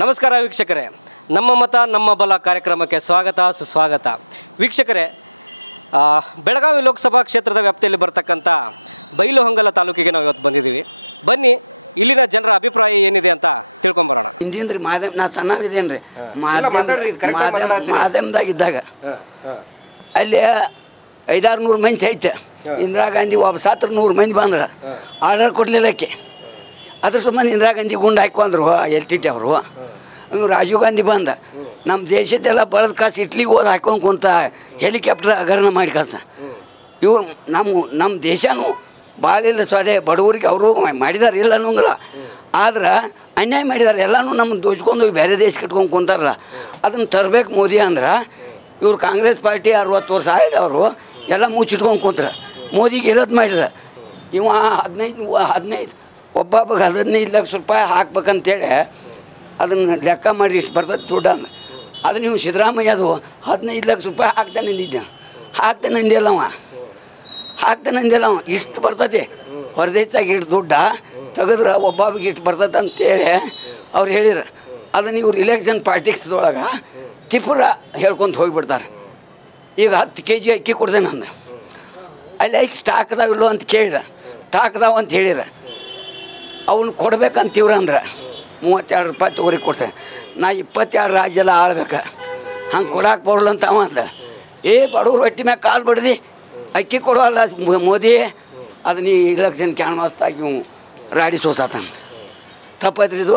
ನಮಸ್ಕಾರ ವೀಕ್ಷಕರೇ, ನಮ್ಮ ಮತ ನಮ್ಮ ಬಲ ಕಾರ್ಯಕ್ರಮಕ್ಕೆ ಸ್ವಾಗತ ಸುಸ್ವಾಗತ. ವೀಕ್ಷಕರೇ, ಬೆಳಗಾವಿ ಲೋಕಸಭಾ ಕ್ಷೇತ್ರದ ವ್ಯಾಪ್ತಿಯಲ್ಲಿ ಬರ್ತಕ್ಕಂಥ ಬೈಲಹೊಂಗಲ ತಾಲೂಕಿಗೆ ನಾವು ಇವತ್ತು ಬಂದಿದ್ದೀವಿ. ಬನ್ನಿ ಇಲ್ಲಿನ ಜನರ ಅಭಿಪ್ರಾಯ ಏನಿದೆ ಅಂತ ತಿಳ್ಕೊಂಬರೋಣ. ಹಿಂದಿನ ಮಾಧ್ಯಮ ನಾ ಸಣ್ಣವಿದೇನು ರೀ ಮಾಧ್ಯಮದಾಗಿದ್ದಾಗ ಅಲ್ಲಿ 500-600 ಮಂದಿ ಐತೆ. ಇಂದಿರಾ ಗಾಂಧಿ ಒಬ್ಬ ಸಾತ್ರ 100 ಮಂದಿ ಬಂದ್ರೆ ಆರ್ಡರ್ ಕೊಡಲಿಲ್ಲಕ್ಕೆ ಅದ್ರ ಸಂಬಂಧ ಇಂದಿರಾ ಗಾಂಧಿ ಗುಂಡು ಹಾಕೊಂಡ್ರು LTT ಅವರು. ರಾಜೀವ್ ಗಾಂಧಿ ಬಂದ ನಮ್ಮ ದೇಶದ್ದೆಲ್ಲ ಬಳದ ಕಾಸು ಇಟ್ಲಿಗೆ ಹೋದ ಹಾಕೊಂಡು ಕುಂತ ಹೆಲಿಕಾಪ್ಟರ್ ಹಗರಣ ಮಾಡಿ ಕಾಸ. ಇವ್ರು ನಮ್ಮ ದೇಶನೂ ಭಾಳ ಇಲ್ಲ ಸೊದೆ ಬಡವರಿಗೆ ಅವರು ಮಾಡಿದಾರೆ ಇಲ್ಲ ಅನ್ನೋಂಗಿಲ್ಲ. ಆದ್ರೆ ಅನ್ಯಾಯ ಮಾಡಿದ್ದಾರೆ. ಎಲ್ಲನೂ ನಮ್ಮ ದೋಚ್ಕೊಂಡು ಹೋಗಿ ಬೇರೆ ದೇಶಕ್ಕೆ ಇಟ್ಕೊಂಡು ಕುಂತಾರಲ್ಲ, ಅದನ್ನು ತರಬೇಕು ಮೋದಿ ಅಂದ್ರೆ. ಇವ್ರು ಕಾಂಗ್ರೆಸ್ ಪಾರ್ಟಿ 60 ವರ್ಷ ಆಯ್ದವರು ಎಲ್ಲ ಮುಚ್ಚಿಟ್ಕೊಂಡು ಕುಂತ್ರ. ಮೋದಿಗೆ ಇರೋದು ಮಾಡಿರ ಇವ 15 ಒಬ್ಬೊಬ್ಬಗೆ 15 ಲಕ್ಷ ರೂಪಾಯಿ ಹಾಕ್ಬೇಕಂತೇಳಿ ಅದನ್ನು ಲೆಕ್ಕ ಮಾಡಿ ಇಷ್ಟು ಬರ್ತದೆ ದುಡ್ಡು ಅಂದ. ಅದು ನೀವು ಸಿದ್ದರಾಮಯ್ಯ ಅದು 15 ಲಕ್ಷ ರೂಪಾಯಿ ಹಾಕ್ತಾನಿದ್ದೆ ಹಾಕ್ತಾನಂದಿಲ್ಲ ಅವ ಇಷ್ಟು ಬರ್ತದೆ ಹೊರದೇಶದಾಗ ಇಷ್ಟು ದುಡ್ಡ ತೆಗೆದ್ರೆ ಒಬ್ಬೊಬ್ಬಗೆ ಇಷ್ಟು ಬರ್ತದೆ ಅಂತೇಳಿ ಅವ್ರು ಹೇಳಿರ. ಅದನ್ನು ಇವ್ರು ಇಲೆಕ್ಷನ್ ಪಾಲಿಟಿಕ್ಸ್ದೊಳಗೆ ಟಿಪ್ಪುರ ಹೇಳ್ಕೊಂತ ಹೋಗಿಬಿಡ್ತಾರೆ. ಈಗ 10 kg ಅಕ್ಕಿ ಕೊಡ್ದೆ ನಂದು ಅಲ್ಲಿ ಸ್ಟಾಕ್ದಾವಿಲ್ಲೋ ಅಂತ ಕೇಳಿದ. ಸ್ಟಾಕ್ದಾವ ಅಂತ ಹೇಳಿರ. ಅವನು ಕೊಡ್ಬೇಕಂತೀವ್ರ ಅಂದ್ರೆ 32 ರೂಪಾಯಿ ತೊಗೊರಿ ಕೊಡ್ತೇನೆ. ನಾ 22 ರಾಜ್ಯ ಎಲ್ಲ ಆಳ್ಬೇಕು, ಹಂಗೆ ಕೊಡಕ್ಕೆ ಬರಲ್ಲ ಅಂತ ಅವ ಅಂದ. ಬಡವ್ರು ಹೊಟ್ಟಿ ಮ್ಯಾಗ ಕಾಲು ಬಡ್ದು ಅಕ್ಕಿ ಕೊಡೋಲ್ಲ ಮೋದಿ. ಅದು ನೀ ಇಲೆಕ್ಷನ್ ಕ್ಯಾನ್ವಾಸ್ದಾಗಿ ಇವು ರಾಡಿ ಸೋಸಾತಾನ. ತಪ್ಪದ್ರಿ ಇದು.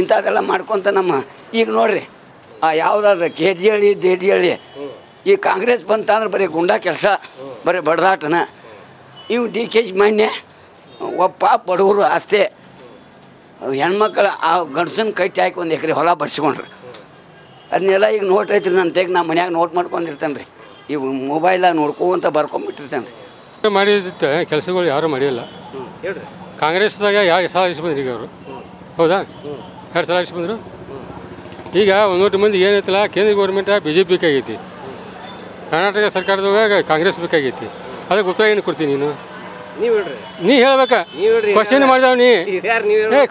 ಇಂಥದ್ದೆಲ್ಲ ಮಾಡ್ಕೊತ ನಮ್ಮ ಈಗ ನೋಡ್ರಿ ಯಾವುದಾದ್ರು ದೇಡಿಹಳ್ಳಿ ಈ ಕಾಂಗ್ರೆಸ್ ಬಂತಂದ್ರೆ ಬರೀ ಗುಂಡಾ ಕೆಲಸ, ಬರೀ ಬಡ್ದಾಟನ. ಇವು DK ಮಾನ್ಯ ಒಬ್ಬ ಬಡವರು ಆಸ್ತಿ ಹೆಣ್ಮಕ್ಳು ಆ ಗಂಡಸನ ಕಟ್ಟಿ ಹಾಕಿ 1 ಎಕರೆ ಹೊಲ ಬರ್ಸ್ಕೊಂಡ್ರಿ. ಅದನ್ನೆಲ್ಲ ಈಗ ನೋಟ್ ಐತ್ರಿ ನನ್ನ ತೆಗೆ ನಾ ಮನ್ಯಾಗ ನೋಟ್ ಮಾಡ್ಕೊಂಡಿರ್ತೇನೆ ರೀ. ಇವು ಮೊಬೈಲಾಗ ನೋಡ್ಕೊಂತ ಬರ್ಕೊಂಬಿಟ್ಟಿರ್ತೇನೆ ರೀ. ಮಾಡಿದ್ದ ಕೆಲಸಗಳು ಯಾರೂ ಮಾಡಿಲ್ಲ. ಕಾಂಗ್ರೆಸ್ದಾಗ 2 ಸಲ ಇಷ್ಟು ಬಂದ್ರಿ ಈಗ ಅವರು. ಹೌದಾ? 2 ಸಲ ಇಷ್ಟು ಬಂದರು. ಈಗ 1 ಮಂದಿ ಏನೈತಲ್ಲ, ಕೇಂದ್ರ ಗೌರ್ಮೆಂಟ BJP ಬೇಕಾಗೈತಿ, ಕರ್ನಾಟಕ ಸರ್ಕಾರದಾಗ ಕಾಂಗ್ರೆಸ್ ಬೇಕಾಗೈತಿ. ಅದಕ್ಕೆ ಉತ್ತರ ಏನು ಕೊಡ್ತೀನಿ ನೀನು? ನೀ ಹೇಳ್ಬೇಕ. ಕ್ವಶನ್ ಮಾಡಿದವ್ ನೀ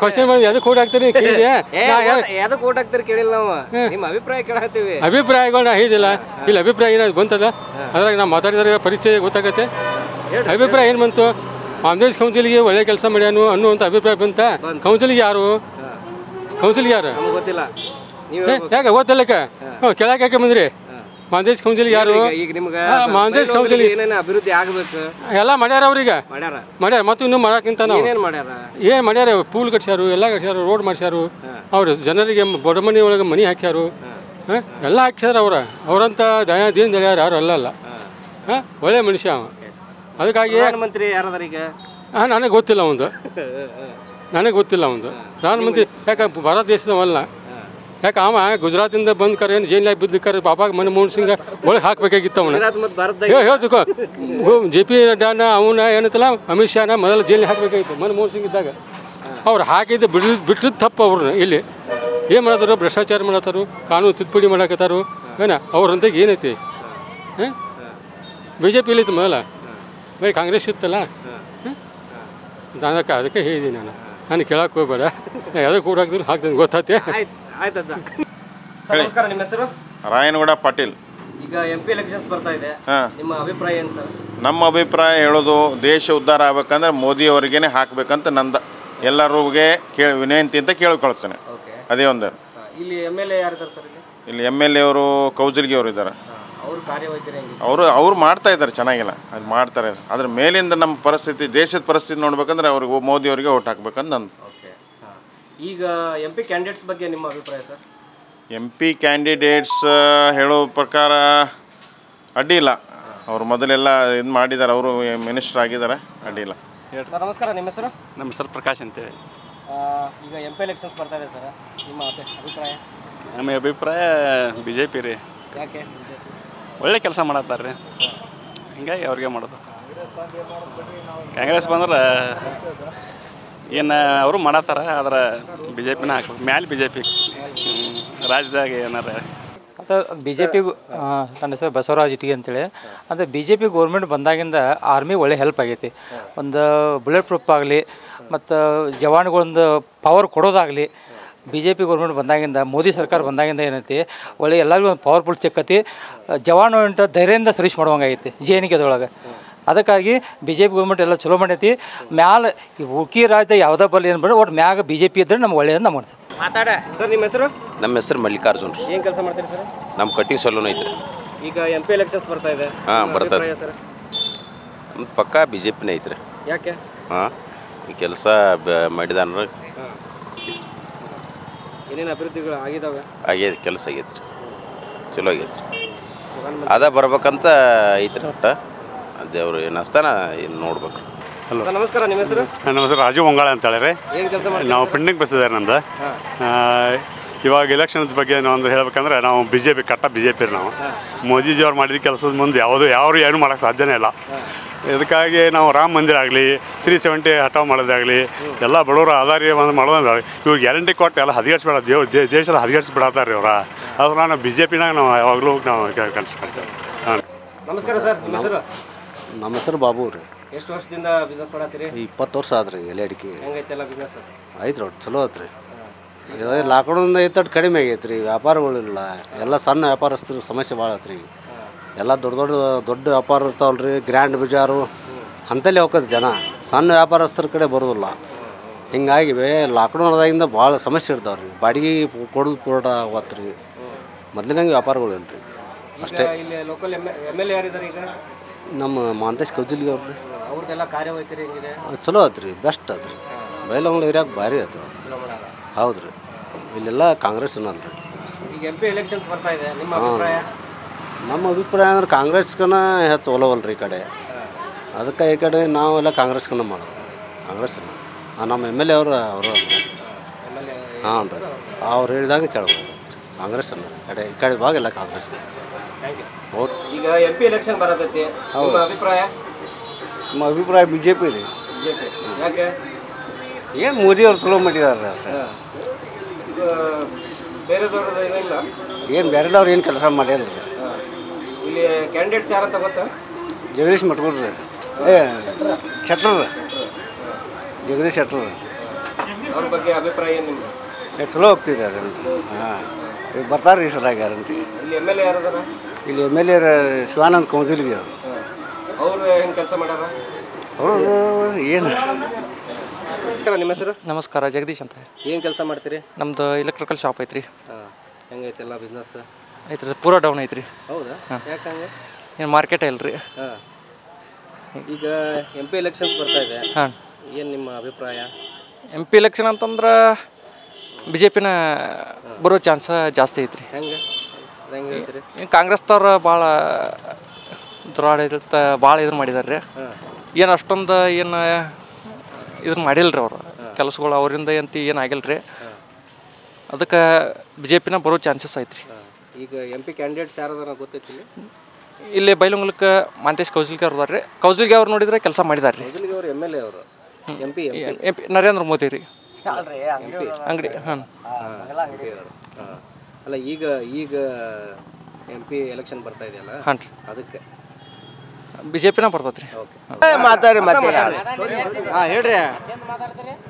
ಕ್ವಶನ್ ಮಾಡಿದ್ವಿ ಅದಕ್ಕೆ ಓಟ್ ಹಾಕ್ತೀರಿ ಅಭಿಪ್ರಾಯಗಳು ನಾ ಹೇಳಿದಿಲ್ಲ. ಇಲ್ಲಿ ಅಭಿಪ್ರಾಯ ಏನಾದ್ರು ಬಂತದ ಅದ್ರಾಗ ನಾವು ಮಾತಾಡಿದಾಗ ಪರಿಚಯ ಗೊತ್ತಾಗತ್ತೆ. ಅಭಿಪ್ರಾಯ ಏನು ಬಂತು? ಕಾಂಗ್ರೆಸ್ ಕೌನ್ಸಿಲ್ಗೆ ಒಳ್ಳೆ ಕೆಲಸ ಮಾಡ್ಯಾನು ಅನ್ನುವಂಥ ಅಭಿಪ್ರಾಯ ಬಂತ. ಕೌನ್ಸಿಲ್ಗೆ ಯಾರು ಯಾಕೆ ಓದ್ತಲ್ಲಕ್ಕ ಕೆಳಗೆ ಯಾಕೆ ಬಂದ್ರಿ? ಮಾಂದೇಶ್ ಕೌನ್ಸಿಲ್ ಯಾರು? ಮಾಂದೇಶ್ ಕೌನ್ಸಿಲ್ ಅಭಿವೃದ್ಧಿ ಆಗಬೇಕು ಎಲ್ಲ ಮಾಡ್ಯಾರ. ಅವ್ರಿಗೆ ಮಾಡ್ಯಾರ. ಮತ್ತು ಇನ್ನೂ ಮಾಡೋಕ್ಕಿಂತ ನಾವು ಏನು ಮಾಡ್ಯಾರ? ಪೂಲ್ ಕಟ್ಸ್ಯಾರು, ಎಲ್ಲ ಕಟ್ಸ್ಯಾರು, ರೋಡ್ ಮಾಡ್ಸ್ಯಾರು. ಅವ್ರು ಜನರಿಗೆ ಬಡ ಮನೆ ಒಳಗೆ ಮನೆ ಹಾಕ್ಯಾರು, ಎಲ್ಲ ಹಾಕ್ಸ್ಯಾರ. ಅವರಂಥ ದೀನ್ ದಯಾಳು ಯಾರು ಅಲ್ಲ. ಒಳ್ಳೆ ಮನುಷ್ಯ ಅವ. ಅದಕ್ಕಾಗಿ ನನಗೆ ಗೊತ್ತಿಲ್ಲ ಒಂದು ಪ್ರಧಾನಮಂತ್ರಿ. ಯಾಕೆ ಭಾರತ ದೇಶದವಲ್ಲ. ಯಾಕೆ ಅವ ಗುಜರಾತಿಂದ ಬಂದು ಕರೆ ಏನು ಜೈಲಾಗಿ ಬಿದ್ದು ಕರೆ ಪಾಪಾಗ ಮನಮೋಹನ್ ಸಿಂಗ್ ಒಳಗೆ ಹಾಕಬೇಕಾಗಿತ್ತು. ಅವನು ಹೇಳ್ತಿಕೋ JP ನಡ್ಡಾನ ಅವನ ಏನತ್ತಲ್ಲ ಅಮಿತ್ ಶಾನ ಮೊದಲು ಜೈಲಿಗೆ ಹಾಕಬೇಕಾಗಿತ್ತು ಮನಮೋಹನ್ ಸಿಂಗ್ ಇದ್ದಾಗ. ಅವ್ರು ಹಾಕಿದ್ದು ಬಿಟ್ಟಿದ್ದು ತಪ್ಪು. ಅವ್ರನ್ನ ಇಲ್ಲಿ ಏನು ಮಾಡತ್ತಾರು? ಭ್ರಷ್ಟಾಚಾರ ಮಾಡತ್ತಾರು, ಕಾನೂನು ತಿದ್ದುಪಡಿ ಮಾಡಕತ್ತಾರು. ಅವ್ರಂತಾಗ ಏನೈತಿ? BJP ಇಲ್ಲಿತ್ತು ಮೊದಲ, ಬರೀ ಕಾಂಗ್ರೆಸ್ ಇತ್ತಲ್ಲ. ಅದಕ್ಕೆ ಹೇಳಿದ್ದೀನಿ ನಾನು ಕೇಳಕ್ಕೆ ಹೋಗ್ಬೇಡ. ಯಾವುದಕ್ಕೆ ಕೂಡ ಹಾಕ್ತೀನಿ ಗೊತ್ತಾತೆ. ನಮಸ್ಕಾರ, ನಿಮ್ಮ ಹೆಸರು? ರಾಯನಗೌಡ ಪಾಟೀಲ್. ಈಗ MP ಎಲೆಕ್ಷನ್ಸ್ ಬರ್ತಾ ಇದೆ, ನಿಮ್ಮ ಅಭಿಪ್ರಾಯ ಏನು ಸರ್? ನಮ್ಮ ಅಭಿಪ್ರಾಯ ಹೇಳೋದು, ದೇಶ ಉದ್ಧಾರ ಆಗ್ಬೇಕಂದ್ರೆ ಮೋದಿ ಅವರಿಗೇನೆ ಹಾಕ್ಬೇಕಂತ ನಂದು ಎಲ್ಲರಿಗೆ ವಿನಂತಿ ಅಂತ ಕೇಳ್ಕೊಳ್ತೇನೆ. ಅದೇ ಒಂದು. ಇಲ್ಲಿ MLA ಯಾರಿದ್ದಾರೆ ಸರ್? ಇಲ್ಲಿ MLA ಅವರು ಕೌಜಲ್ಗಿ ಅವರು ಇದ್ದಾರೆ. ಅವ್ರು ಮಾಡ್ತಾ ಇದ್ದಾರೆ, ಚೆನ್ನಾಗಿಲ್ಲ ಅದು ಮಾಡ್ತಾರೆ. ಅದ್ರ ಮೇಲಿಂದ ನಮ್ಮ ಪರಿಸ್ಥಿತಿ, ದೇಶದ ಪರಿಸ್ಥಿತಿ ನೋಡ್ಬೇಕಂದ್ರೆ ಅವ್ರಿಗೆ ಮೋದಿ ಅವರಿಗೆ ಓಟ್ ಹಾಕ್ಬೇಕಂತ ನಂದು. ಈಗ MP ಕ್ಯಾಂಡಿಡೇಟ್ಸ್ ಬಗ್ಗೆ ನಿಮ್ಮ ಅಭಿಪ್ರಾಯ ಸರ್? MP ಕ್ಯಾಂಡಿಡೇಟ್ಸ್ ಹೇಳೋ ಪ್ರಕಾರ ಅಡ್ಡಿಲ್ಲ. ಅವರು ಮೊದಲೆಲ್ಲ ಇದು ಮಾಡಿದ್ದಾರೆ, ಅವರು ಮಿನಿಸ್ಟರ್ ಆಗಿದ್ದಾರೆ, ಅಡ್ಡಿಲ್ಲ. ಸರ್ ನಮಸ್ಕಾರ, ನಿಮ್ಮ ಹೆಸರು? ನಮ್ಮ ಸರ್ ಪ್ರಕಾಶ್ ಅಂತೇಳಿ. ಈಗ MP ಎಲೆಕ್ಷನ್ಸ್ ಬರ್ತಾ ಇದೆ ಸರ್, ನಿಮ್ಮ ಅಭಿಪ್ರಾಯ? ನಮ್ಮ ಅಭಿಪ್ರಾಯ BJP ರೀ. ಯಾಕೆ? ಒಳ್ಳೆ ಕೆಲಸ ಮಾಡತ್ತಾರೆ ರೀ, ಹಿಂಗಾಗಿ ಅವ್ರಿಗೆ ಮಾಡೋದು. ಕಾಂಗ್ರೆಸ್ ಬಂದ್ರೆ ಏನು ಅವರು ಮಾಡತ್ತಾರ, ಆದ್ರೆ BJPನ ಹಾಕ್ಬೇಕು. ಮ್ಯಾಲೆ BJP ರಾಜ್ಯದಾಗ ಏನಾರ ಮತ್ತು BJP. ನನ್ನ ಹೆಸರು ಬಸವರಾಜ್ ಇಟ್ಗಿ ಅಂತೇಳಿ. ಅಂದರೆ BJP ಗೌರ್ಮೆಂಟ್ ಬಂದಾಗಿಂದ ಆರ್ಮಿ ಒಳ್ಳೆ ಹೆಲ್ಪ್ ಆಗೈತಿ. ಒಂದು ಬುಲೆಟ್ ಪ್ರೂಫ್ ಆಗಲಿ ಮತ್ತು ಜವಾನ್ಗಳೊಂದು ಪವರ್ ಕೊಡೋದಾಗಲಿ ಬಿ ಜೆ ಪಿ ಗೌರ್ಮೆಂಟ್ ಬಂದಾಗಿಂದ ಮೋದಿ ಸರ್ಕಾರ ಬಂದಾಗಿಂದ ಏನೈತಿ ಒಳ್ಳೆ ಎಲ್ಲರಿಗೂ ಒಂದು ಪವರ್ಫುಲ್ ಚೆಕ್ಕತಿ ಜವಾನು ಉಂಟು ಧೈರ್ಯದಿಂದ ಸರ್ವಿಸ್ ಮಾಡುವಂಗೈತಿ ಜೇನಿಕೆದೊಳಗೆ. ಅದಕ್ಕಾಗಿ ಬಿ ಜೆ ಪಿ ಗೌರ್ಮೆಂಟ್ ಎಲ್ಲ ಚಲೋ ಮಾಡೈತಿ. ಮ್ಯಾಲೆ ಈ ಉಳ್ಕಿ ರಾಜ್ಯದ ಯಾವುದೇ ಬರಲಿ ಏನು ಬೇಡ ಒಟ್ಟು ಮ್ಯಾಗ ಬಿ ಜೆ ಪಿ ಇದ್ದರೆ ನಮ್ಗೆ ಒಳ್ಳೆಯದು ನಮ್ಮ ಮಾಡ್ತದೆ. ಸರ್ ನಿಮ್ಮ ಹೆಸರು? ನಮ್ಮ ಹೆಸರು ಮಲ್ಲಿಕಾರ್ಜುನ್ ರೀ. ಏನು ಕೆಲಸ ಮಾಡ್ತೀರಿ ಸರ್? ನಮ್ಮ ಕಟ್ಟಿಂಗ್ ಸಲೂನ್ ಐತ್ರಿ. ಈಗ MP ಎಲೆಕ್ಷನ್ಸ್ ಬರ್ತಾ ಇದೆ. ಹಾಂ ಬರ್ತದೆ ಸರ್ ಪಕ್ಕಾ ಬಿ ಜೆ ಪಿನೇ ಐತ್ರಿ. ಯಾಕೆ? ಹಾಂ ಈ ಕೆಲಸ ಮಾಡಿದಾನ ಏನೇನು ಅಭಿವೃದ್ಧಿಗಳು ಆಗಿದಾವೆ? ಆಗ್ಯದ ಕೆಲಸ ಆಗೈತೆ ರೀ, ಚಲೋ ಆಗೈತೆ ರೀ. ಅದ ಬರ್ಬೇಕಂತ ಐತ್ರಿ. ಒಟ್ಟು ದೇವ್ರು ಏನು ಅಸ್ತಾನ ಏನು ನೋಡ್ಬೇಕು. ಹಲೋ ನಮಸ್ಕಾರ, ನಿಮ್ಮ ಹೆಸರು? ನಮ್ಮ ಹೆಸರು ರಾಜು ಒಂಗಾಳ ಅಂತ ಹೇಳಿ. ಏನು ಕೆಲಸ ಮಾಡಿ? ನಾವು ಪೆಂಡಿಂಗ್ ಬಸ್ ಇದ್ದಾರೆ ನಮ್ದು. ಇವಾಗ ಎಲೆಕ್ಷನ್ಸ್ ಬಗ್ಗೆ ನಾವು ಅಂದ್ರೆ ಹೇಳ್ಬೇಕಂದ್ರೆ ನಾವು ಬಿ ಜೆ ಪಿ ಕಟ್ಟ ಬಿ ಜೆ ಪಿ ನಾವು ಮೋದಿಜಿಯವ್ರು ಮಾಡಿದ ಕೆಲಸದ ಮುಂದೆ ಯಾರು ಏನು ಮಾಡೋಕ್ಕೆ ಸಾಧ್ಯನೇ ಇಲ್ಲ. ಇದಕ್ಕಾಗಿ ನಾವು ರಾಮ ಮಂದಿರ ಆಗಲಿ 370 ಹಠಾವ್ ಮಾಡೋದಾಗಲಿ ಎಲ್ಲ ಬಡವರು ಆಧಾರ ಮಾಡೋದಾಗಲಿ ಇವ್ರು ಗ್ಯಾರಂಟಿ ಕೊಟ್ಟು ಎಲ್ಲ ಹದಿಗೆಡ್ಸ್ಬೇಡ ದೇಶದ ಹದಿಗೆಡ್ಸ್ಬಿಡತ್ತಾರೆ ಇವ್ರ. ಅದ್ರ ನಾವು ಬಿ ಜೆ ಪಿನಾಗ ನಾವು ಯಾವಾಗಲೂ ನಾವು ಕಳಿಸ್ಕೊಳ್ತೇವೆ. ಹಾಂ ನಮಸ್ಕಾರ ಸರ್, ನಿಮ್ಮ ಹೆಸರು? ನಮ್ಮ ಹೆಸರು ಬಾಬು ರೀ. ಎಷ್ಟು ವರ್ಷದಿಂದ ಬಿಸ್ನೆಸ್ ಮಾಡತ್ತೀರಿ? 20 ವರ್ಷ ಆದ್ರಿ. ಎಲೆ ಅಡಿಕೆ ಹೆಂಗೈತೆಲ್ಲ ಬಿಸ್ನೆಸ್? ಐತ್ರಿ ಒಟ್ಟು ಚಲೋ ಐತ್ರಿ. ಲಾಕ್ಡೌನ್ ಐತಟ್ಟು ಕಡಿಮೆ ಆಗೈತೆ ರೀ. ವ್ಯಾಪಾರಗಳಿಲ್ಲ, ಎಲ್ಲ ಸಣ್ಣ ವ್ಯಾಪಾರಸ್ಥರು ಸಮಸ್ಯೆ ಭಾಳ ಐತ್ರಿ. ಎಲ್ಲ ದೊಡ್ಡ ವ್ಯಾಪಾರ ಇರ್ತಾವಲ್ಲ ರೀ, ಗ್ರ್ಯಾಂಡ್ ಬಜಾರು ಅಂತಲೇ ಹೋಗೋದು ಜನ. ಸಣ್ಣ ವ್ಯಾಪಾರಸ್ಥರ ಕಡೆ ಬರೋದಿಲ್ಲ. ಹಿಂಗಾಗಿ ಲಾಕ್ಡೌನ್ ಆದಾಗಿಂದ ಭಾಳ ಸಮಸ್ಯೆ ಇರ್ತಾವೆ ರೀ. ಬಾಡಿಗೆ ಕೊಡೋದು ಪೂರಾಟ ಆಗತ್ತೆ ರೀ. ಮೊದಲಿನಂಗೆ ವ್ಯಾಪಾರಗಳು ಇಲ್ಲ ರೀ. ಅಷ್ಟೇ. ಇಲ್ಲಿ ಲೋಕಲ್ MLA ಯಾರಿದ್ದಾರೆ ಈಗ? ನಮ್ಮ ಮಾಂತೇಶ್ ಕೌಜಲ್ಗಿ ಅವ್ರು ರೀ. ಅವ್ರದ್ದೆಲ್ಲ ಕಾರ್ಯವೈಖರಿ ಹೆಂಗಿದೆ? ಚಲೋ ಐತ್ರಿ, ಬೆಸ್ಟ್ ಐತ್ರಿ. ಬೈಲಹೊಂಗಲ ಏರಿಯಾಗೆ ಭಾರಿ ಐತ್ರಿ. ಹೌದು ರೀ. ಇಲ್ಲೆಲ್ಲ ಕಾಂಗ್ರೆಸ್ ಅನ್ನಲ್ಲ ರೀ. ಈಗ MP ಎಲೆಕ್ಷನ್ಸ್ ಬರ್ತಾ ಇದೆ, ನಿಮ್ಮ ಅಭಿಪ್ರಾಯ? ನಮ್ಮ ಅಭಿಪ್ರಾಯ ಅಂದ್ರೆ ಕಾಂಗ್ರೆಸ್ಕನ ಹೆಚ್ಚು ಒಲವಲ್ಲ ರೀ ಈ ಕಡೆ. ಅದಕ್ಕೆ ಈ ಕಡೆ ನಾವೆಲ್ಲ ಕಾಂಗ್ರೆಸ್ಕನ ಮಾಡೋದು. ಕಾಂಗ್ರೆಸ್ ನಮ್ಮ MLA ಅವರು ಹಾಂ ರೀ, ಅವ್ರು ಹೇಳಿದಾಗ ಕೇಳ್ಬೋದು. ಕಾಂಗ್ರೆಸ್ ಅನ್ನ ಈ ಕಡೆ ಭಾಗ ಎಲ್ಲ ಕಾಂಗ್ರೆಸ್. ಹೌದು. ಈಗ MP ಎಲೆಕ್ಷನ್ ಬರತೈತಿ, ನಿಮ್ಮ ಅಭಿಪ್ರಾಯ? ನಮ್ಮ ಅಭಿಪ್ರಾಯ ಬಿ ಜೆ ಪಿ ರೀ. BJP. ಯಾಕೆ? ಏನು ಮೋದಿ ಅವ್ರು ಚಲೋ ಮಾಡಿದಾರೆ ಅಷ್ಟೇ. ಈಗ ಬೇರೆದವ್ರದ್ದು ಏನಿಲ್ಲ? ಏನು ಬೇರೆದವ್ರು ಏನು ಕೆಲಸ ಮಾಡ್ಯಾರ ರೀ. ಇಲ್ಲಿ ಕ್ಯಾಂಡಿಡೇಟ್ಸ್ ಯಾರಂತ ಗೊತ್ತಾ? ಜಗದೀಶ್ ಮಟ್ಕೊಳ್ರಿ, ಶೆಟ್ರ್, ಜಗದೀಶ್ ಶೆಟ್ರ್. ಅವ್ರ ಬಗ್ಗೆ ಅಭಿಪ್ರಾಯ ಏನು ನಿಮ್ಗೆ? ಚಲೋ ಹೋಗ್ತಿದೆ ಅದನ್ನು. ಹಾಂ ಈಗ ಬರ್ತಾರೆ ಈ ಸಲ ಗ್ಯಾರಂಟಿ. ಇಲ್ಲಿ MLA ಯಾರದಾರ? ಇಲ್ಲಿ MLA ಶಿವಾನಂದ ಕೌಜಲ್ಗಿ ಅವರು. ಅವರು ಹೆಂಗೆ ಕೆಲಸ ಮಾಡ್ಯಾರ? ಅವರು ಏನು? ನಿಮ್ಮ ಹೆಸರು? ನಮಸ್ಕಾರ, ಜಗದೀಶ್ ಅಂತ. ಏನು ಕೆಲಸ ಮಾಡ್ತೀರಿ? ನಮ್ಮದು ಎಲೆಕ್ಟ್ರಿಕಲ್ ಶಾಪ್ ಐತ್ರಿ. ಹಾಂ, ಹೆಂಗೈತೆಲ್ಲ ಬಿಸ್ನೆಸ್? ಐತ್ರಿ, ಪೂರಾ ಡೌನ್ ಐತ್ರಿ. ಹೌದಾ? ಯಾಕಂಗೆ? ಏನು ಮಾರ್ಕೆಟ್ ಇಲ್ರಿ. ಹಾಂ. ಈಗ MP ಎಲೆಕ್ಷನ್ಸ್ ಬರ್ತಾ ಇದೆ. ಹಾಂ. ಏನು ನಿಮ್ಮ ಅಭಿಪ್ರಾಯ? MP ಎಲೆಕ್ಷನ್ ಅಂತಂದ್ರೆ ಬಿ ಜೆ ಪಿನ ಬರೋ ಚಾನ್ಸ ಜಾಸ್ತಿ ಐತ್ರಿ. ಹೆಂಗೆ ಹೇಳ್ತೀರಿ? ಕಾಂಗ್ರೆಸ್ದವ್ರು ಭಾಳ ದುರಾಡಳಿತ ಭಾಳ ಇದನ್ನು ಮಾಡಿದಾರೆ ರೀ. ಏನು ಅಷ್ಟೊಂದು ಏನು ಇದನ್ನು ಮಾಡಿಲ್ಲ ರೀ ಅವರು ಕೆಲಸಗಳು. ಅವರಿಂದ ಅಂತ ಏನು ಆಗಿಲ್ಲ ರೀ. ಅದಕ್ಕೆ ಬಿ ಜೆ ಪಿನ ಬರೋ ಚಾನ್ಸಸ್ ಐತ್ರಿ. ಈಗ MP ಕ್ಯಾಂಡಿಡೇಟ್ಸ್ ಯಾರದಾರ ಗೊತ್ತೈತಿಲ್ಲ? ಇಲ್ಲಿ ಬೈಲಹೊಂಗಲಕ್ಕೆ ಮಾಂತೇಶ್ ಕೌಜಲ್ಗಿ ಅವ್ರು ಅದಾರೆ ರೀ. ಕೌಜಲ್ಗಿ ಅವ್ರು ನೋಡಿದ್ರೆ ಕೆಲಸ ಮಾಡಿದಾರೆ ರೀ. ಕೌಜಲ್ಗಿ ಅವರು MLA ಅವರು. MP ನರೇಂದ್ರ ಮೋದಿ ರೀ. ಅಂಗಡಿ. ಹಾಂ. ಅಲ್ಲ, ಈಗ MP ಎಲೆಕ್ಷನ್ ಬರ್ತಾ ಇದೆಯಲ್ಲ? ಹಾಂ ರೀ. ಅದಕ್ಕೆ ಬಿ ಜೆ ಪಿನ ಬರ್ತೈತೆ ರೀ. ಮಾತಾಡಿ ಹಾಂ ಹೇಳ್ರಿ